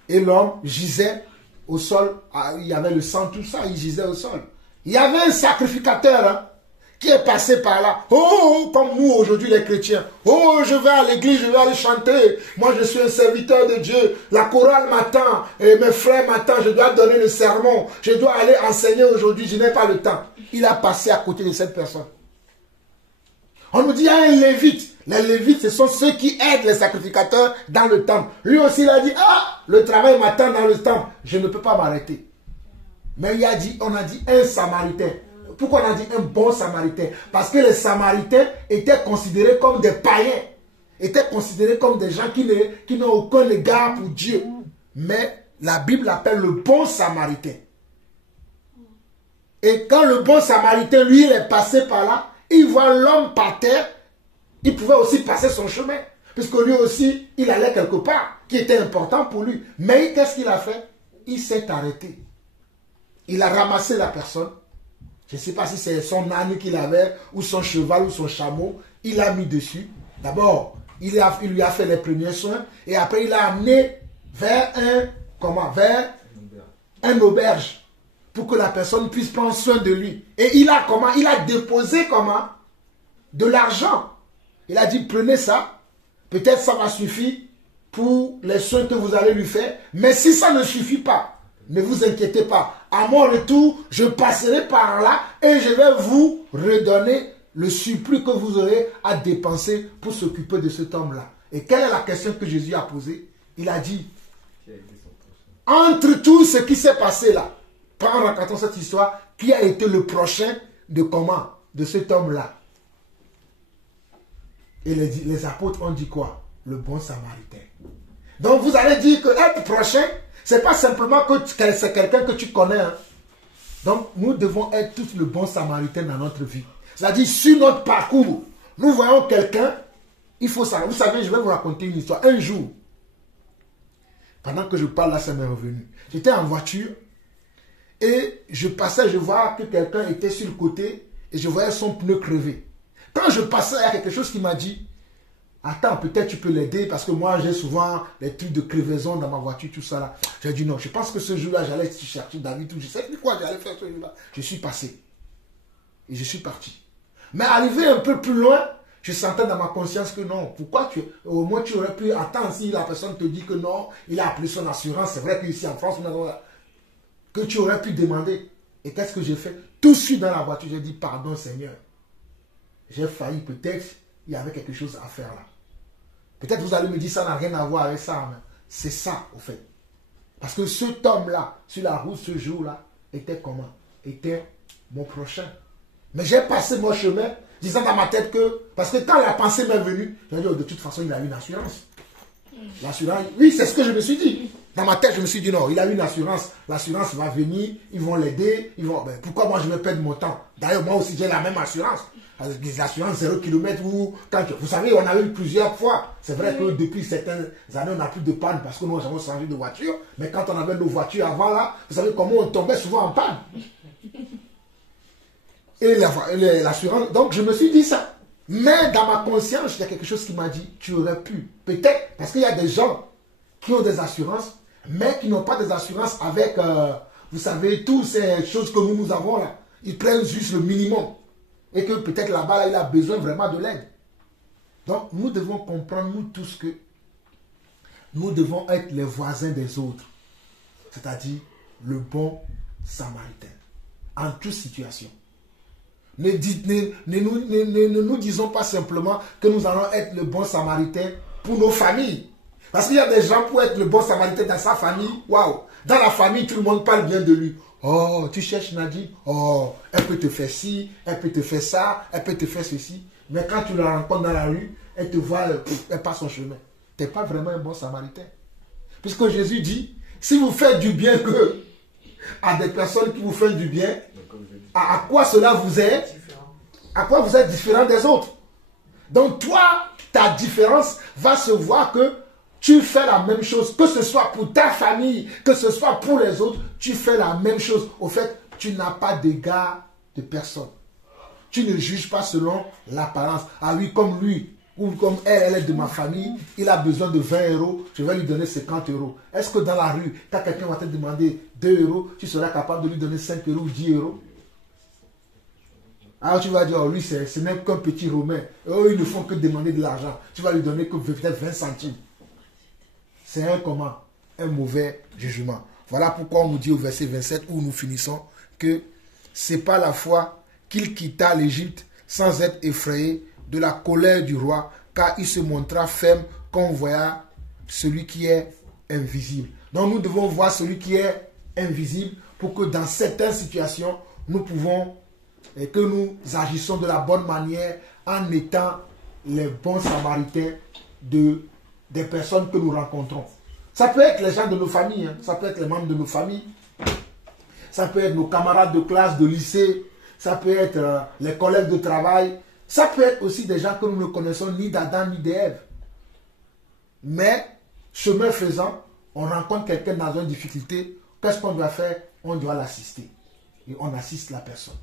Et l'homme gisait au sol, il y avait le sang, tout ça, il gisait au sol. Il y avait un sacrificateur qui est passé par là. Oh, comme nous aujourd'hui les chrétiens. Oh, je vais à l'église, je vais aller chanter. Moi, je suis un serviteur de Dieu. La chorale m'attend, et mes frères m'attendent. Je dois donner le sermon. Je dois aller enseigner aujourd'hui. Je n'ai pas le temps. Il a passé à côté de cette personne. On nous dit, il y a un lévite. Les lévites, ce sont ceux qui aident les sacrificateurs dans le temple. Lui aussi, il a dit, ah, le travail m'attend dans le temple. Je ne peux pas m'arrêter. Mais on a dit un samaritain. Pourquoi on a dit un bon samaritain? Parce que les samaritains étaient considérés comme des païens. Étaient considérés comme des gens qui n'ont aucun égard pour Dieu. Mais la Bible l'appelle le bon samaritain. Et quand le bon samaritain, lui, il est passé par là, il voit l'homme par terre, il pouvait aussi passer son chemin. Puisque lui aussi, il allait quelque part, qui était important pour lui. Mais qu'est-ce qu'il a fait? Il s'est arrêté. Il a ramassé la personne. Je ne sais pas si c'est son âne qu'il avait, ou son cheval, ou son chameau. Il l'a mis dessus. D'abord, il lui a fait les premiers soins. Et après, il l'a amené vers un auberge. Pour que la personne puisse prendre soin de lui. Et il a déposé de l'argent. Il a dit, prenez ça. Peut-être ça va suffire pour les soins que vous allez lui faire. Mais si ça ne suffit pas, ne vous inquiétez pas. À mon retour, je passerai par là et je vais vous redonner le surplus que vous aurez à dépenser pour s'occuper de cet homme-là. Et quelle est la question que Jésus a posée? Il a dit, entre tout ce qui s'est passé là, en racontant cette histoire, qui a été le prochain de cet homme-là? Et les apôtres ont dit quoi? Le bon samaritain. Donc vous allez dire que être prochain, c'est pas simplement que c'est quelqu'un que tu connais. Hein. Donc nous devons être tous le bon samaritain dans notre vie. C'est-à-dire sur notre parcours, nous voyons quelqu'un, il faut savoir. Vous savez, je vais vous raconter une histoire. Un jour, pendant que je parle là, ça m'est revenu. J'étais en voiture et je passais, je vois que quelqu'un était sur le côté et je voyais son pneu crevé. Quand je passais, il y a quelque chose qui m'a dit, attends, peut-être tu peux l'aider parce que moi j'ai souvent des trucs de crevaison dans ma voiture, tout ça là. J'ai dit non, je pense que ce jour-là, j'allais chercher David, tout. Je sais plus quoi j'allais faire ce jour-là. Je suis passé. Et je suis parti. Mais arrivé un peu plus loin, je sentais dans ma conscience que non. Pourquoi au moins tu aurais pu attendre si la personne te dit que non, il a appelé son assurance. C'est vrai qu'ici en France, que tu aurais pu demander. Et qu'est-ce que j'ai fait? Tout de suite dans la voiture, j'ai dit pardon Seigneur. J'ai failli, peut-être il y avait quelque chose à faire là. Peut-être vous allez me dire ça n'a rien à voir avec ça. C'est ça au fait. Parce que cet homme-là, sur la route ce jour-là, était comment? Était mon prochain. Mais j'ai passé mon chemin, disant dans ma tête que, parce que quand la pensée m'est venue, j'ai dit, oh, de toute façon, il a une assurance. L'assurance, oui, c'est ce que je me suis dit. Dans ma tête, je me suis dit, non, il a une assurance. L'assurance va venir, ils vont l'aider. Ben, pourquoi moi je vais perdre mon temps? D'ailleurs, moi aussi, j'ai la même assurance. Des assurances 0 km où, vous savez, on a eu plusieurs fois. C'est vrai que depuis certaines années, on n'a plus de panne parce que nous avons changé de voiture. Mais quand on avait nos voitures avant là, vous savez comment on tombait souvent en panne. Et l'assurance, donc je me suis dit ça. Mais dans ma conscience, il y a quelque chose qui m'a dit, tu aurais pu. Peut-être, parce qu'il y a des gens qui ont des assurances, mais qui n'ont pas des assurances avec, vous savez, toutes ces choses que nous avons là. Ils prennent juste le minimum. Et que peut-être là-bas, là, il a besoin vraiment de l'aide. Donc, nous devons comprendre, nous tous, que nous devons être les voisins des autres. c'est-à-dire le bon samaritain, en toute situation. Ne nous disons pas simplement que nous allons être le bon samaritain pour nos familles. Parce qu'il y a des gens pour être le bon samaritain dans sa famille, waouh, dans la famille, tout le monde parle bien de lui. Oh, tu cherches Nadine, oh, elle peut te faire ci, elle peut te faire ça, elle peut te faire ceci. Mais quand tu la rencontres dans la rue, elle te voit, elle passe son chemin. Tu n'es pas vraiment un bon samaritain. Puisque Jésus dit, si vous faites du bien à des personnes qui vous font du bien, à quoi cela vous est? À quoi vous êtes différent des autres? Donc toi, ta différence va se voir que tu fais la même chose, que ce soit pour ta famille, que ce soit pour les autres, tu fais la même chose. Au fait, tu n'as pas d'égard de personne. Tu ne juges pas selon l'apparence. Ah oui, comme lui, ou comme elle est de ma famille, il a besoin de 20 euros, je vais lui donner 50 euros. Est-ce que dans la rue, quand quelqu'un va te demander 2 euros, tu seras capable de lui donner 5 euros ou 10 euros? Alors tu vas dire, oh, lui, ce n'est qu'un petit Romain. Oh, ils ne font que demander de l'argent. Tu vas lui donner que peut-être 20 centimes. C'est un comment? Un mauvais jugement. Voilà pourquoi on nous dit au verset 27 où nous finissons que c'est pas la foi qu'il quitta l'Égypte sans être effrayé de la colère du roi, car il se montra ferme quand on voya celui qui est invisible. Donc nous devons voir celui qui est invisible pour que dans certaines situations, nous pouvons et que nous agissons de la bonne manière en étant les bons samaritains des personnes que nous rencontrons. Ça peut être les gens de nos familles, hein. Ça peut être les membres de nos familles, ça peut être nos camarades de classe, de lycée, ça peut être les collègues de travail, ça peut être aussi des gens que nous ne connaissons ni d'Adam ni d'Ève. Mais, chemin faisant, on rencontre quelqu'un dans une difficulté, qu'est-ce qu'on doit faire? On doit l'assister. Et on assiste la personne.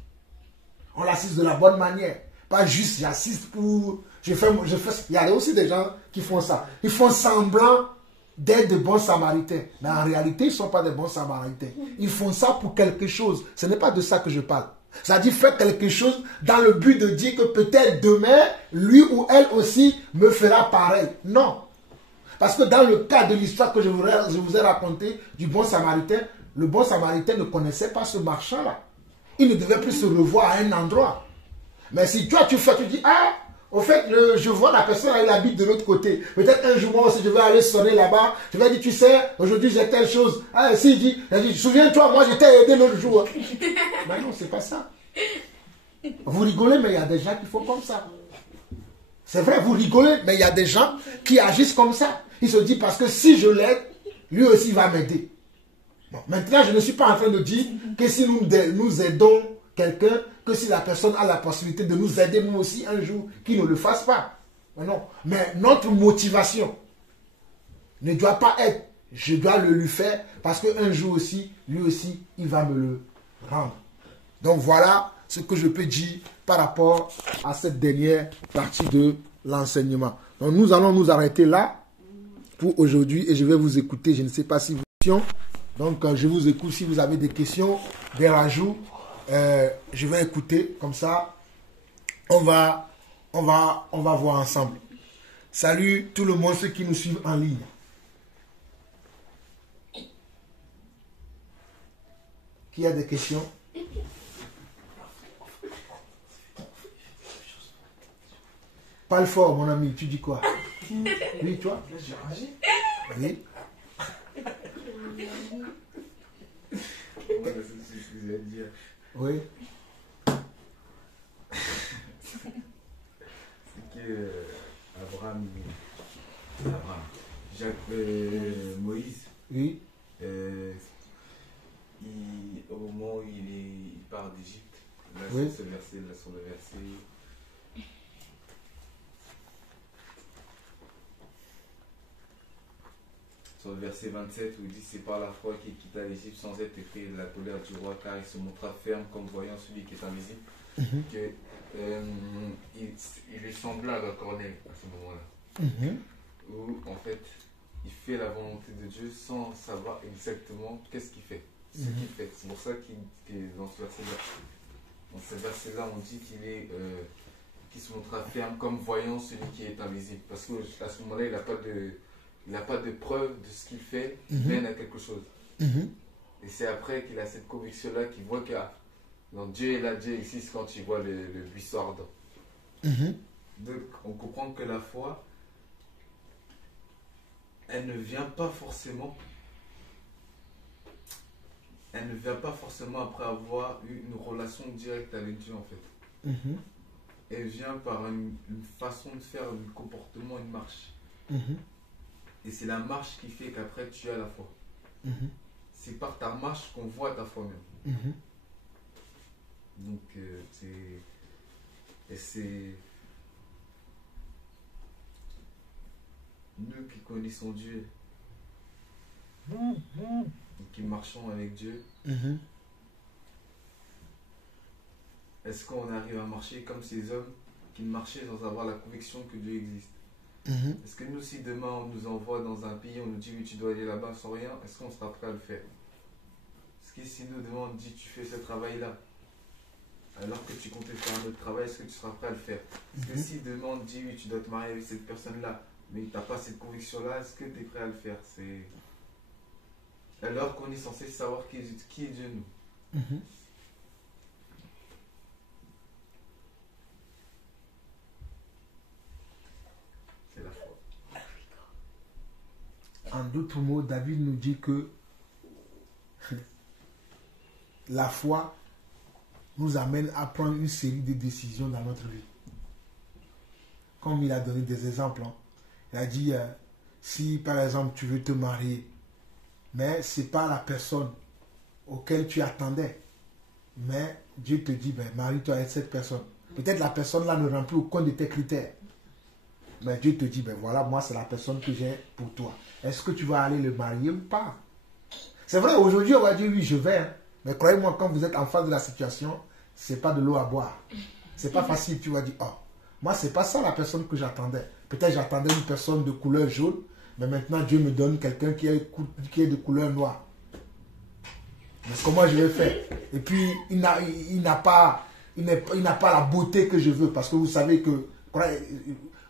On l'assiste de la bonne manière. Pas juste j'assiste pour... Il y a aussi des gens qui font ça. Ils font semblant d'être de bons samaritains. Mais en réalité, ils ne sont pas des bons samaritains. Ils font ça pour quelque chose. Ce n'est pas de ça que je parle. C'est-à-dire faire quelque chose dans le but de dire que peut-être demain, lui ou elle aussi me fera pareil. Non. Parce que dans le cas de l'histoire que je vous ai raconté du bon samaritain, le bon samaritain ne connaissait pas ce marchand-là. Il ne devait plus se revoir à un endroit. Mais si toi tu fais, tu dis, ah, au fait, je vois la personne, elle habite de l'autre côté. Peut-être un jour, moi aussi, je vais aller sonner là-bas. Je vais dire, tu sais, aujourd'hui j'ai telle chose. Ah, si, il dit, souviens-toi, moi je t'ai aidé l'autre jour. Mais non, c'est pas ça. Vous rigolez, mais il y a des gens qui font comme ça. C'est vrai, vous rigolez, mais il y a des gens qui agissent comme ça. Ils se disent, parce que si je l'aide, lui aussi va m'aider. Bon, maintenant, je ne suis pas en train de dire que si nous aidons quelqu'un, que si la personne a la possibilité de nous aider nous aussi un jour, qu'il ne le fasse pas. Mais non. Mais notre motivation ne doit pas être, je dois le lui faire, parce qu'un jour aussi, lui aussi, il va me le rendre. Donc voilà ce que je peux dire par rapport à cette dernière partie de l'enseignement. Donc nous allons nous arrêter là pour aujourd'hui et je vais vous écouter. Je ne sais pas si vous... Donc, je vous écoute si vous avez des questions, des rajouts. Je vais écouter, comme ça, on va voir ensemble. Salut tout le monde, ceux qui nous suivent en ligne. Qui a des questions? Parle fort, mon ami, tu dis quoi? Oui, toi? Oui. Oui. C'est que Moïse, Oui. Au moment où il part d'Égypte, là, Oui. sur le verset. Sur le verset 27 où il dit c'est par la foi qu'il quitta l'Égypte sans être effrayé de la colère du roi car il se montra ferme comme voyant celui qui est invisible. Il est semblable à Corneille à ce moment-là. Où en fait il fait la volonté de Dieu sans savoir exactement qu'est-ce qu'il fait. Ce qu'il fait. C'est pour ça que dans ce verset-là on dit qu'il se montra ferme comme voyant celui qui est invisible. Parce qu'à ce moment-là il n'a pas de preuve de ce qu'il fait, il mène à quelque chose. Et c'est après qu'il a cette conviction-là, qu'il voit que Dieu est là, Dieu existe quand il voit le buisson ardent. Donc on comprend que la foi, elle ne vient pas forcément après avoir eu une relation directe avec Dieu en fait. Elle vient par une façon de faire, un comportement, une marche. Et c'est la marche qui fait qu'après tu as la foi. C'est par ta marche qu'on voit ta foi même. Donc c'est nous qui connaissons Dieu et qui marchons avec Dieu. Est-ce qu'on arrive à marcher comme ces hommes qui marchaient sans avoir la conviction que Dieu existe? Est-ce que nous, si demain on nous envoie dans un pays, on nous dit oui, tu dois aller là-bas sans rien, est-ce qu'on sera prêt à le faire? Est-ce que si nous demain on dit tu fais ce travail-là, alors que tu comptais faire un autre travail, est-ce que tu seras prêt à le faire? Est-ce que si demain on dit oui, tu dois te marier avec cette personne-là, mais tu n'as pas cette conviction-là, est-ce que tu es prêt à le faire? Alors qu'on est censé savoir qui est Dieu, nous. C'est la foi. En d'autres mots, David nous dit que la foi nous amène à prendre une série de décisions dans notre vie. Comme il a donné des exemples. Il a dit, si par exemple tu veux te marier, mais ce n'est pas la personne auquel tu attendais, mais Dieu te dit, ben, marie-toi avec cette personne. Peut-être la personne là ne remplit aucun de tes critères. Mais Dieu te dit, ben voilà, moi c'est la personne que j'ai pour toi. Est-ce que tu vas aller le marier ou pas? C'est vrai, aujourd'hui on va dire oui, je vais. Hein. Mais croyez-moi, quand vous êtes en face de la situation, c'est pas de l'eau à boire. C'est pas facile, tu vas dire, oh, moi c'est pas ça la personne que j'attendais. Peut-être j'attendais une personne de couleur jaune, mais maintenant Dieu me donne quelqu'un qui est de couleur noire. Mais comment je vais faire? Et puis il n'a pas la beauté que je veux, parce que vous savez que,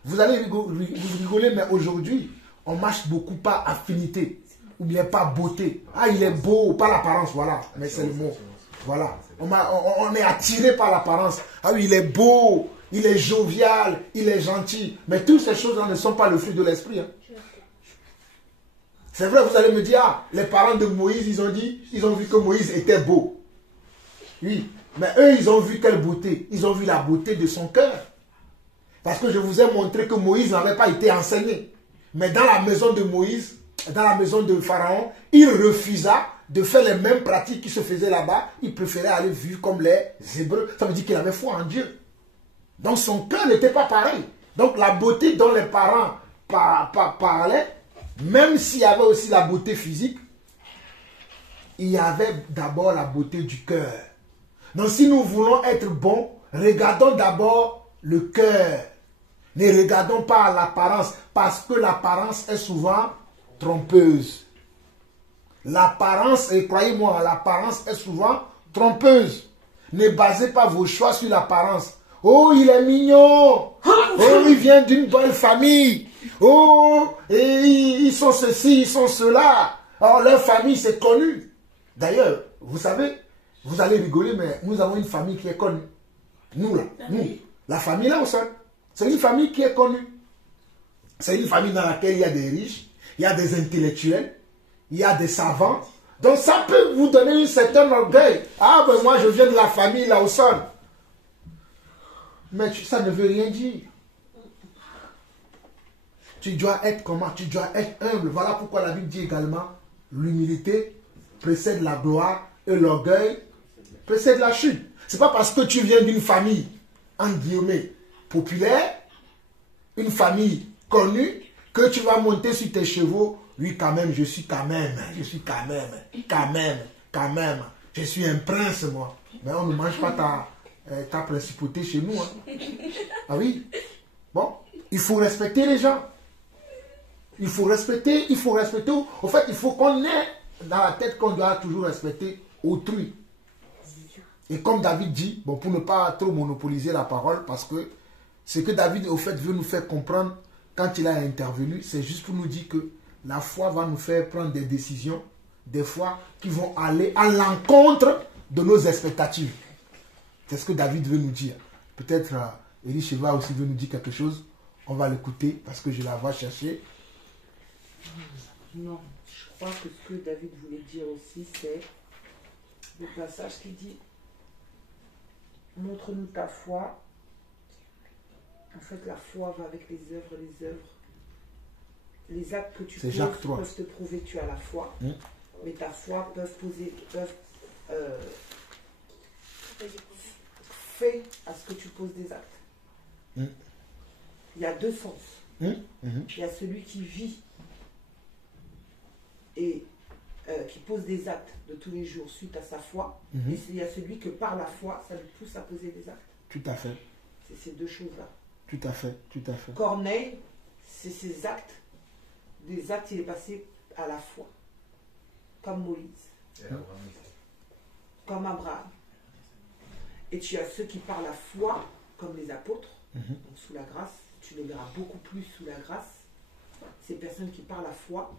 vous allez rigoler, mais aujourd'hui, on marche beaucoup par affinité, ou bien par beauté. Ah, il est beau, pas l'apparence, voilà, mais c'est le mot. Voilà, on est attiré par l'apparence. Ah oui, il est beau, il est jovial, il est gentil. Mais toutes ces choses-là ne sont pas le fruit de l'esprit. Hein. C'est vrai, vous allez me dire, ah, les parents de Moïse, ils ont vu que Moïse était beau. Oui, mais eux, ils ont vu quelle beauté? Ils ont vu la beauté de son cœur. Parce que je vous ai montré que Moïse n'avait pas été enseigné. Mais dans la maison de Moïse, dans la maison de Pharaon, il refusa de faire les mêmes pratiques qui se faisaient là-bas. Il préférait aller vivre comme les Hébreux. Ça veut dire qu'il avait foi en Dieu. Donc son cœur n'était pas pareil. Donc la beauté dont les parents parlaient, même s'il y avait aussi la beauté physique, il y avait d'abord la beauté du cœur. Donc si nous voulons être bons, regardons d'abord le cœur. Ne regardons pas l'apparence, parce que l'apparence est souvent trompeuse. L'apparence, et croyez-moi, l'apparence est souvent trompeuse. Ne basez pas vos choix sur l'apparence. Oh, il est mignon. Oh, il vient d'une bonne famille. Oh, et ils sont ceci, ils sont cela. Alors, leur famille, c'est connu. D'ailleurs, vous savez, vous allez rigoler, mais nous avons une famille qui est connue. Nous, là, nous. La famille, là, au sol. C'est une famille qui est connue. C'est une famille dans laquelle il y a des riches, il y a des intellectuels, il y a des savants. Donc ça peut vous donner un certain orgueil. Ah ben moi je viens de la famille là au sol. Mais ça ne veut rien dire. Tu dois être comment? Tu dois être humble. Voilà pourquoi la Bible dit également, l'humilité précède la gloire et l'orgueil précède la chute. C'est pas parce que tu viens d'une famille, en guillemets, populaire, une famille connue, que tu vas monter sur tes chevaux. Oui, quand même, je suis quand même, je suis un prince, moi. Mais on ne mange pas ta principauté chez nous. Hein. Ah oui. Bon, il faut respecter les gens. Il faut respecter. Au fait, il faut qu'on ait dans la tête qu'on doit toujours respecter autrui. Et comme David dit, bon, pour ne pas trop monopoliser la parole, parce que ce que David, au fait, veut nous faire comprendre quand il a intervenu, c'est juste pour nous dire que la foi va nous faire prendre des décisions des fois, qui vont aller à l'encontre de nos expectatives. C'est ce que David veut nous dire. Peut-être Elisheva aussi veut nous dire quelque chose. On va l'écouter parce que je la vois chercher. Non, je crois que ce que David voulait dire aussi, c'est le passage qui dit « Montre-nous ta foi ». En fait, la foi va avec les œuvres. Les actes que tu poses peuvent te prouver que tu as la foi, mais ta foi peuvent fait à ce que tu poses des actes. Il y a deux sens. Il y a celui qui vit et qui pose des actes de tous les jours suite à sa foi, et il y a celui que par la foi, ça lui pousse à poser des actes. Tout à fait. C'est ces deux choses-là. Tout à fait, tout à fait. Corneille, c'est ses actes. Des actes, il est passé à la foi. Comme Moïse. Comme Abraham. Et tu as ceux qui par la foi, comme les apôtres, donc sous la grâce, tu les verras beaucoup plus sous la grâce. Ces personnes qui par la foi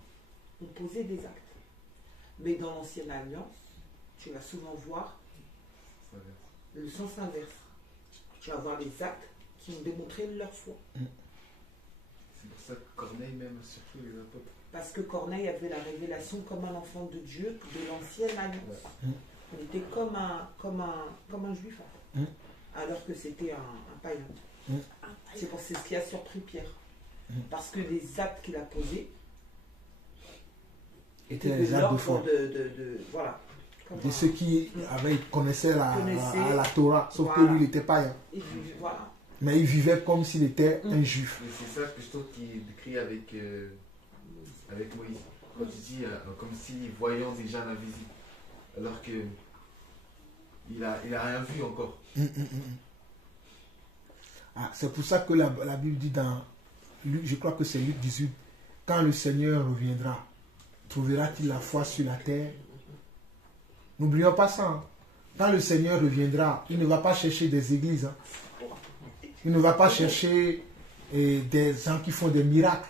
ont posé des actes. Mais dans l'ancienne alliance, tu vas souvent voir le sens inverse. Tu vas voir les actes qui ont démontré leur foi. C'est pour ça que Corneille même, surtout les apôtres. Parce que Corneille avait la révélation comme un enfant de Dieu de l'ancienne alliance. On était comme un juif en fait. Alors que c'était un païen. C'est pour ce qui a surpris Pierre. Parce que les actes qu'il a posés étaient les actes de foi. Voilà. De ceux qui connaissaient la Torah, sauf que lui, il était païen. Voilà. Mais il vivait comme s'il était un juif. Et c'est ça que je trouve qu'il décrit avec Moïse. Quand il dit comme si voyant déjà l'invisible. Alors que il a rien vu encore. C'est pour ça que la Bible dit dans Luc, je crois que c'est Luc 18, quand le Seigneur reviendra, trouvera-t-il la foi sur la terre? N'oublions pas ça. Hein. Quand le Seigneur reviendra, il ne va pas chercher des églises. Hein. Il ne va pas chercher des gens qui font des miracles.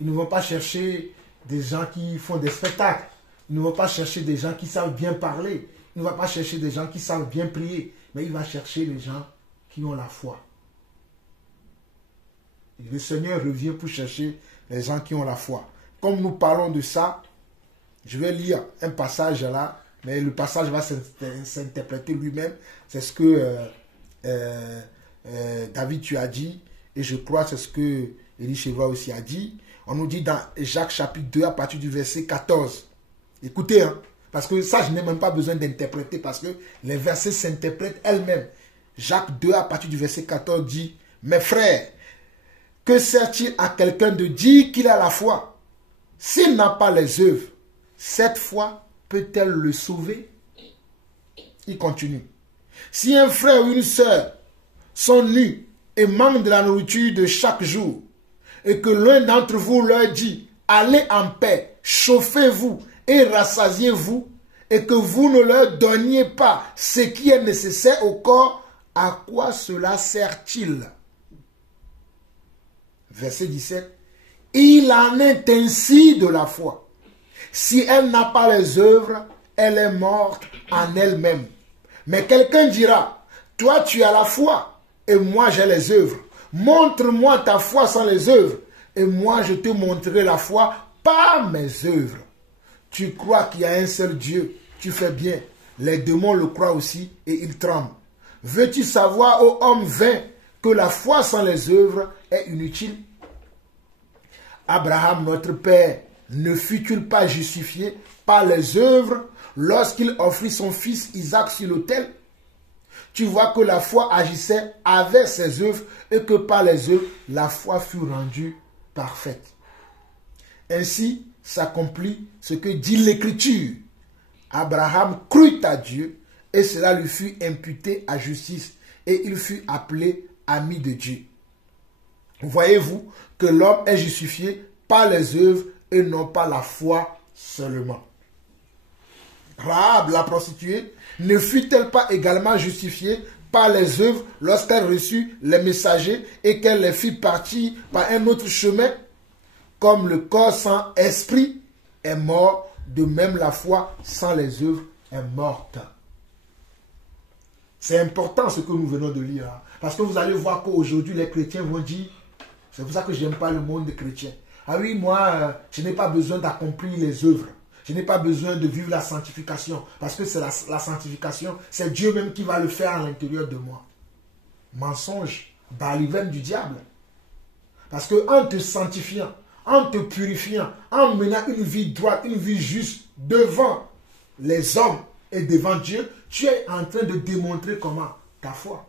Il ne va pas chercher des gens qui font des spectacles. Il ne va pas chercher des gens qui savent bien parler. Il ne va pas chercher des gens qui savent bien prier. Mais il va chercher les gens qui ont la foi. Et le Seigneur revient pour chercher les gens qui ont la foi. Comme nous parlons de ça, je vais lire un passage là, mais le passage va s'interpréter lui-même. C'est ce que David, tu as dit, et je crois que c'est ce que Elisheva aussi a dit. On nous dit dans Jacques chapitre 2 à partir du verset 14. Écoutez, hein, parce que ça, je n'ai même pas besoin d'interpréter, parce que les versets s'interprètent elles-mêmes. Jacques 2 à partir du verset 14 dit, « Mes frères, que sert-il à quelqu'un de dire qu'il a la foi? S'il n'a pas les œuvres, cette foi peut-elle le sauver? » Il continue. « Si un frère ou une sœur sont nus et manquent de la nourriture de chaque jour, et que l'un d'entre vous leur dit, allez en paix, chauffez-vous et rassasiez-vous, et que vous ne leur donniez pas ce qui est nécessaire au corps, à quoi cela sert-il? » Verset 17. Il en est ainsi de la foi. Si elle n'a pas les œuvres, elle est morte en elle-même. Mais quelqu'un dira, toi tu as la foi, et moi j'ai les œuvres. Montre-moi ta foi sans les œuvres, et moi je te montrerai la foi par mes œuvres. Tu crois qu'il y a un seul Dieu, tu fais bien. Les démons le croient aussi, et ils tremblent. Veux-tu savoir, ô homme vain, que la foi sans les œuvres est inutile? Abraham, notre père, ne fut-il pas justifié par les œuvres lorsqu'il offrit son fils Isaac sur l'autel? Tu vois que la foi agissait avec ses œuvres et que par les œuvres, la foi fut rendue parfaite. Ainsi s'accomplit ce que dit l'Écriture. Abraham crut à Dieu et cela lui fut imputé à justice et il fut appelé ami de Dieu. Voyez-vous que l'homme est justifié par les œuvres et non pas la foi seulement. Rahab, la prostituée, ne fut-elle pas également justifiée par les œuvres lorsqu'elle reçut les messagers et qu'elle les fit partir par un autre chemin? Comme le corps sans esprit est mort, De même, la foi sans les œuvres est morte. C'est important ce que nous venons de lire. Hein. Parce que vous allez voir qu'aujourd'hui, les chrétiens vont dire, c'est pour ça que je n'aime pas le monde des chrétiens. Ah oui, moi, je n'ai pas besoin d'accomplir les œuvres. Je n'ai pas besoin de vivre la sanctification. Parce que c'est la sanctification, c'est Dieu même qui va le faire à l'intérieur de moi. Mensonge, baliverne du diable. Parce qu'en te sanctifiant, en te purifiant, en menant une vie droite, une vie juste devant les hommes et devant Dieu, tu es en train de démontrer comment? Ta foi.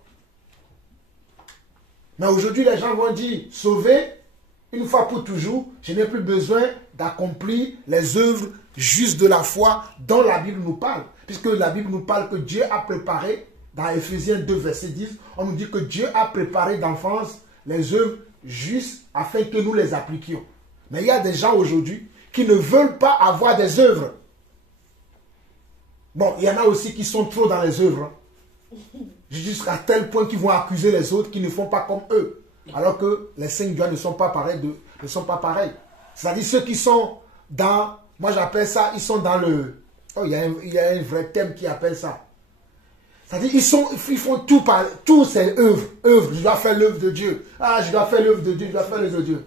Mais aujourd'hui, les gens vont dire, sauvé, une fois pour toujours, je n'ai plus besoin d'accomplir les œuvres justes de la foi dont la Bible nous parle. Puisque la Bible nous parle que Dieu a préparé, dans Ephésiens 2, verset 10, on nous dit que Dieu a préparé d'enfance les œuvres justes afin que nous les appliquions. Mais il y a des gens aujourd'hui qui ne veulent pas avoir des œuvres. Bon, il y en a aussi qui sont trop dans les œuvres. Jusqu'à tel point qu'ils vont accuser les autres qui ne font pas comme eux. Alors que les 5 joies ne sont pas pareils. C'est-à-dire ceux qui sont dans, moi j'appelle ça, ils sont dans le, oh, il y a un vrai thème qui appelle ça. C'est-à-dire ils font tout c'est œuvre, je dois faire l'œuvre de Dieu. Ah, je dois faire l'œuvre de Dieu, je dois faire l'œuvre de Dieu.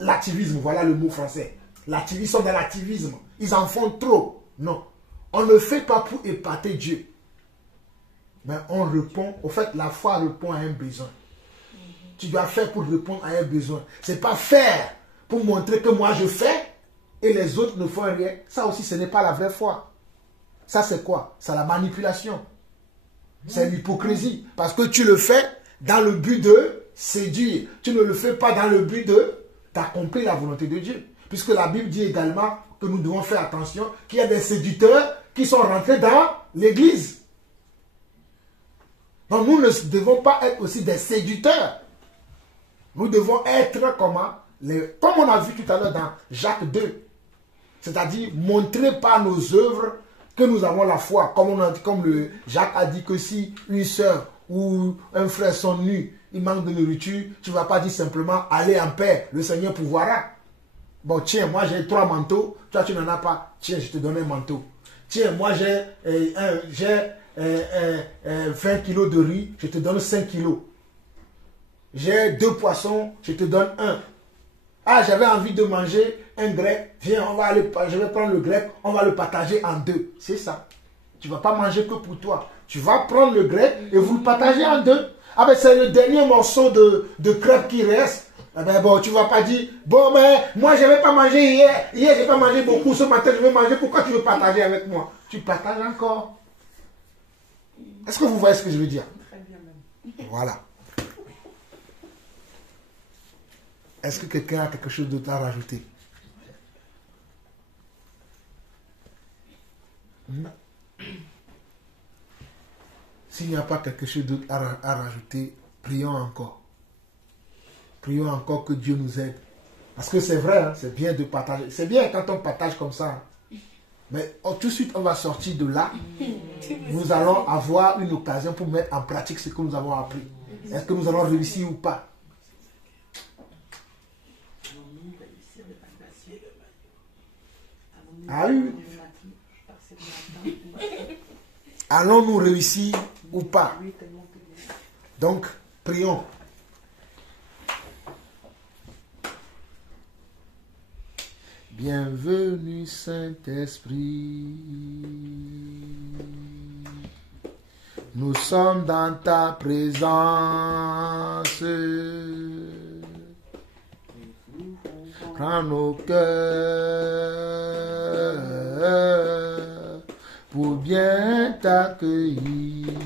L'activisme, voilà le mot français. Ils sont dans l'activisme. Ils en font trop. Non. On ne fait pas pour épater Dieu. Mais on répond, au fait, la foi répond à un besoin. Tu dois faire pour répondre à un besoin. Ce n'est pas faire pour montrer que moi je fais et les autres ne font rien. Ça aussi, ce n'est pas la vraie foi. Ça, c'est quoi? C'est la manipulation. C'est l'hypocrisie. Parce que tu le fais dans le but de séduire. Tu ne le fais pas dans le but d'accomplir la volonté de Dieu. Puisque la Bible dit également que nous devons faire attention qu'il y a des séducteurs qui sont rentrés dans l'église. Donc nous ne devons pas être aussi des séducteurs. Nous devons être comment? Comme on a vu tout à l'heure dans Jacques 2. C'est-à-dire montrer par nos œuvres que nous avons la foi. Comme Jacques a dit que si une soeur ou un frère sont nus, il manque de nourriture, tu ne vas pas dire simplement allez en paix, le Seigneur pourvoira. Bon, tiens, moi j'ai 3 manteaux, toi tu n'en as pas, tiens, je te donne un manteau. Tiens, moi j'ai 20 kilos de riz, je te donne 5 kilos. J'ai 2 poissons, je te donne 1. Ah, j'avais envie de manger un grec, viens, je vais prendre le grec, on va le partager en 2. C'est ça. Tu ne vas pas manger que pour toi. Tu vas prendre le grec et vous le partagez en 2. Ah ben c'est le dernier morceau de crêpe qui reste. Ah ben bon, tu ne vas pas dire, bon ben, moi je ne vais pas manger hier. Hier, je n'ai pas mangé beaucoup, ce matin je vais manger, pourquoi tu veux partager avec moi? Tu partages encore. Est-ce que vous voyez ce que je veux dire? Très bien même. Voilà. Est-ce que quelqu'un a quelque chose d'autre à rajouter? S'il n'y a pas quelque chose d'autre à rajouter, prions encore. Prions encore que Dieu nous aide. Parce que c'est vrai, hein, c'est bien de partager. C'est bien quand on partage comme ça. Hein. Mais tout de suite, on va sortir de là. Nous allons avoir une occasion pour mettre en pratique ce que nous avons appris. Est-ce que nous allons réussir ou pas? Ah oui. Allons-nous réussir ou pas? Donc, prions. Bienvenue Saint-Esprit. Nous sommes dans ta présence. Prends nos cœurs pour bien t'accueillir.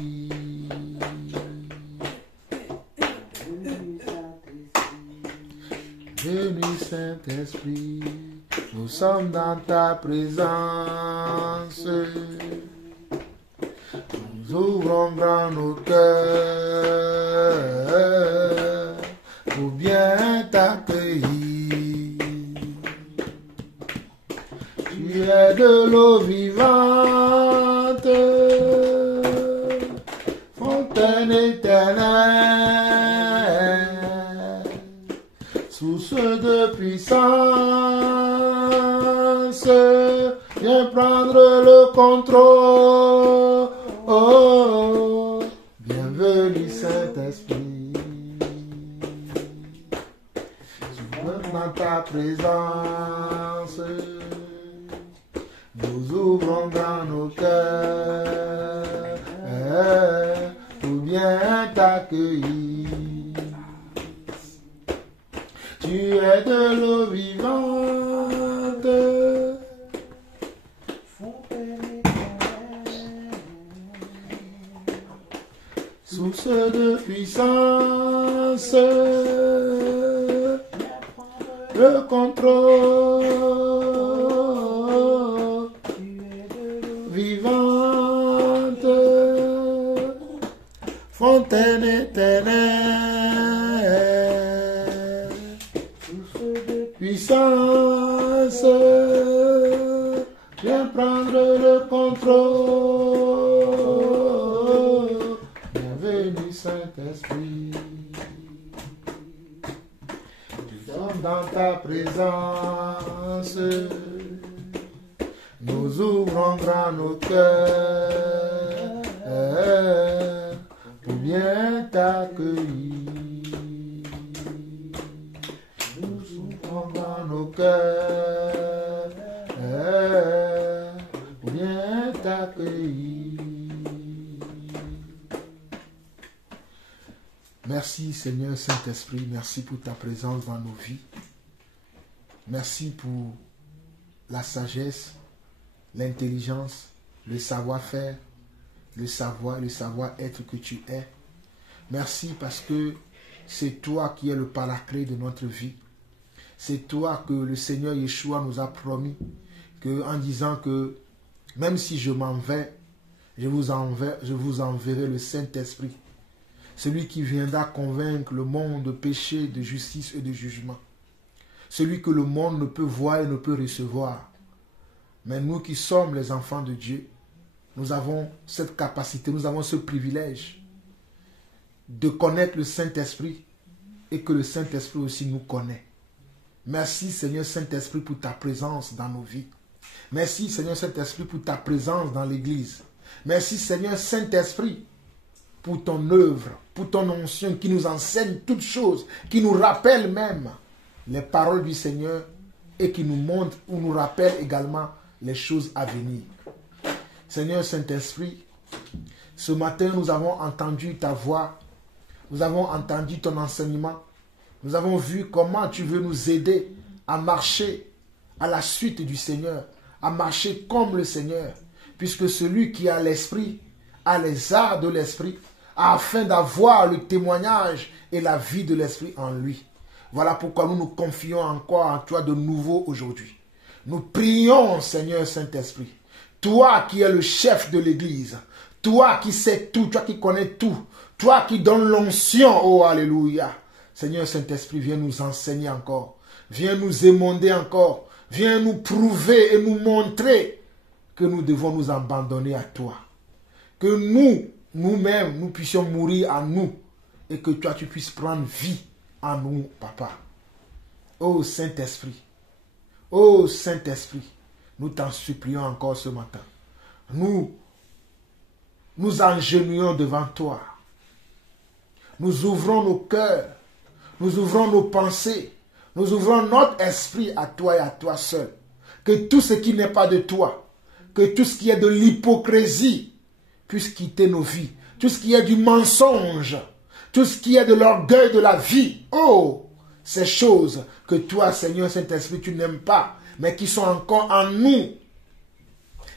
Venu Saint-Esprit, nous sommes dans ta présence. Nous ouvrons grand nos cœurs pour bien t'accueillir. Tu es de l'eau vivante, fontaine éternelle, source de puissance. viens prendre le contrôle. Oh, bienvenue Saint-Esprit. Dans ta présence, nous ouvrons dans nos cœurs pour bien t'accueillir. Tu es de l'eau vivante, source de puissance, le contrôle, vivante, fontaine éternelle, puissance, viens prendre le contrôle. Bienvenue Saint-Esprit. Dans ta présence, nous ouvrons grand nos cœurs pour bien t'accueillir. Nous ouvrons grand nos cœurs pour bien t'accueillir. Merci Seigneur Saint-Esprit, merci pour ta présence dans nos vies. Merci pour la sagesse, l'intelligence, le savoir-faire, le savoir-être que tu es. Merci parce que c'est toi qui es le paraclet de notre vie. C'est toi que le Seigneur Yeshua nous a promis en disant que même si je m'en vais, je vous enverrai le Saint-Esprit. Celui qui viendra convaincre le monde de péché, de justice et de jugement. Celui que le monde ne peut voir et ne peut recevoir. Mais nous qui sommes les enfants de Dieu, nous avons cette capacité, nous avons ce privilège de connaître le Saint-Esprit et que le Saint-Esprit aussi nous connaît. Merci Seigneur Saint-Esprit pour ta présence dans nos vies. Merci Seigneur Saint-Esprit pour ta présence dans l'Église. Merci Seigneur Saint-Esprit pour ton œuvre, pour ton onction qui nous enseigne toutes choses, qui nous rappelle même les paroles du Seigneur et qui nous montre ou nous rappelle également les choses à venir. Seigneur Saint-Esprit, ce matin nous avons entendu ta voix, nous avons entendu ton enseignement, nous avons vu comment tu veux nous aider à marcher à la suite du Seigneur, à marcher comme le Seigneur, puisque celui qui a l'Esprit a les arts de l'Esprit, afin d'avoir le témoignage et la vie de l'Esprit en lui. Voilà pourquoi nous nous confions encore en toi de nouveau aujourd'hui. Nous prions, Seigneur Saint-Esprit, toi qui es le chef de l'Église, toi qui sais tout, toi qui connais tout, toi qui donnes l'onction, oh alléluia. Seigneur Saint-Esprit, viens nous enseigner encore, viens nous émonder encore, viens nous prouver et nous montrer que nous devons nous abandonner à toi. Que nous-mêmes, nous puissions mourir en nous et que toi, tu puisses prendre vie en nous, Papa. Ô Saint-Esprit, nous t'en supplions encore ce matin. Nous agenouillons devant toi. Nous ouvrons nos cœurs, nous ouvrons nos pensées, nous ouvrons notre esprit à toi et à toi seul. Que tout ce qui n'est pas de toi, que tout ce qui est de l'hypocrisie puisse quitter nos vies. Tout ce qui est du mensonge, tout ce qui est de l'orgueil de la vie. Oh, ces choses que toi, Seigneur Saint-Esprit, tu n'aimes pas, mais qui sont encore en nous,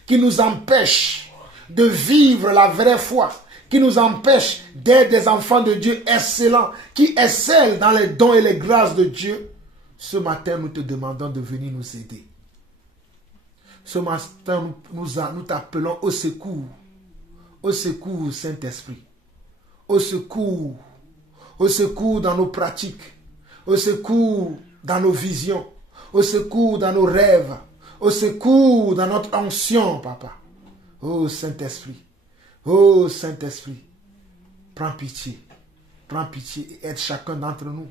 qui nous empêchent de vivre la vraie foi, qui nous empêchent d'être des enfants de Dieu excellents, qui excellent dans les dons et les grâces de Dieu. Ce matin, nous te demandons de venir nous aider. Ce matin, nous t'appelons au secours. Au secours, Saint-Esprit. Au secours dans nos pratiques. Au secours dans nos visions. Au secours dans nos rêves. Au secours dans notre onction, Papa. Oh Saint-Esprit. Oh Saint-Esprit. Prends pitié et aide chacun d'entre nous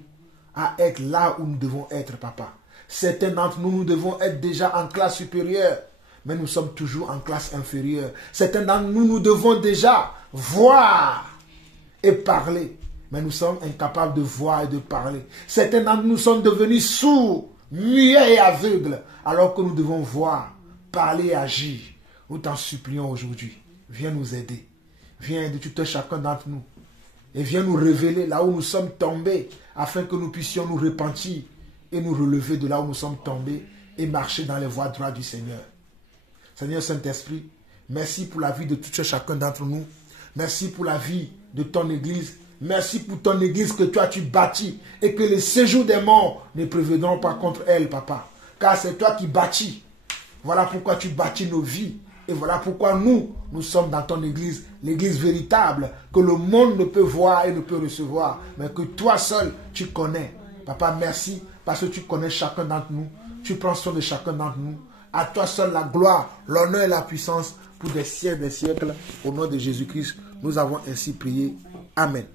à être là où nous devons être, Papa. Certains d'entre nous, nous devons être déjà en classe supérieure. mais nous sommes toujours en classe inférieure. Certains d'entre nous, nous devons déjà voir et parler, mais nous sommes incapables de voir et de parler. Certains d'entre nous sont devenus sourds, muets et aveugles, alors que nous devons voir, parler et agir. Nous t'en supplions aujourd'hui. Viens nous aider. Viens aider tout un chacun d'entre nous. Et viens nous révéler là où nous sommes tombés, afin que nous puissions nous repentir et nous relever de là où nous sommes tombés et marcher dans les voies droites du Seigneur. Seigneur Saint-Esprit, merci pour la vie de tout un chacun d'entre nous. Merci pour la vie de ton Église. Merci pour ton Église que toi tu bâtis et que les séjours des morts ne prévaudront pas contre elle, Papa. Car c'est toi qui bâtis. Voilà pourquoi tu bâtis nos vies. Et voilà pourquoi nous sommes dans ton Église, l'Église véritable, que le monde ne peut voir et ne peut recevoir, mais que toi seul, tu connais. Papa, merci, parce que tu connais chacun d'entre nous. Tu prends soin de chacun d'entre nous. À toi seul la gloire, l'honneur et la puissance pour des siècles. Au nom de Jésus-Christ, nous avons ainsi prié. Amen.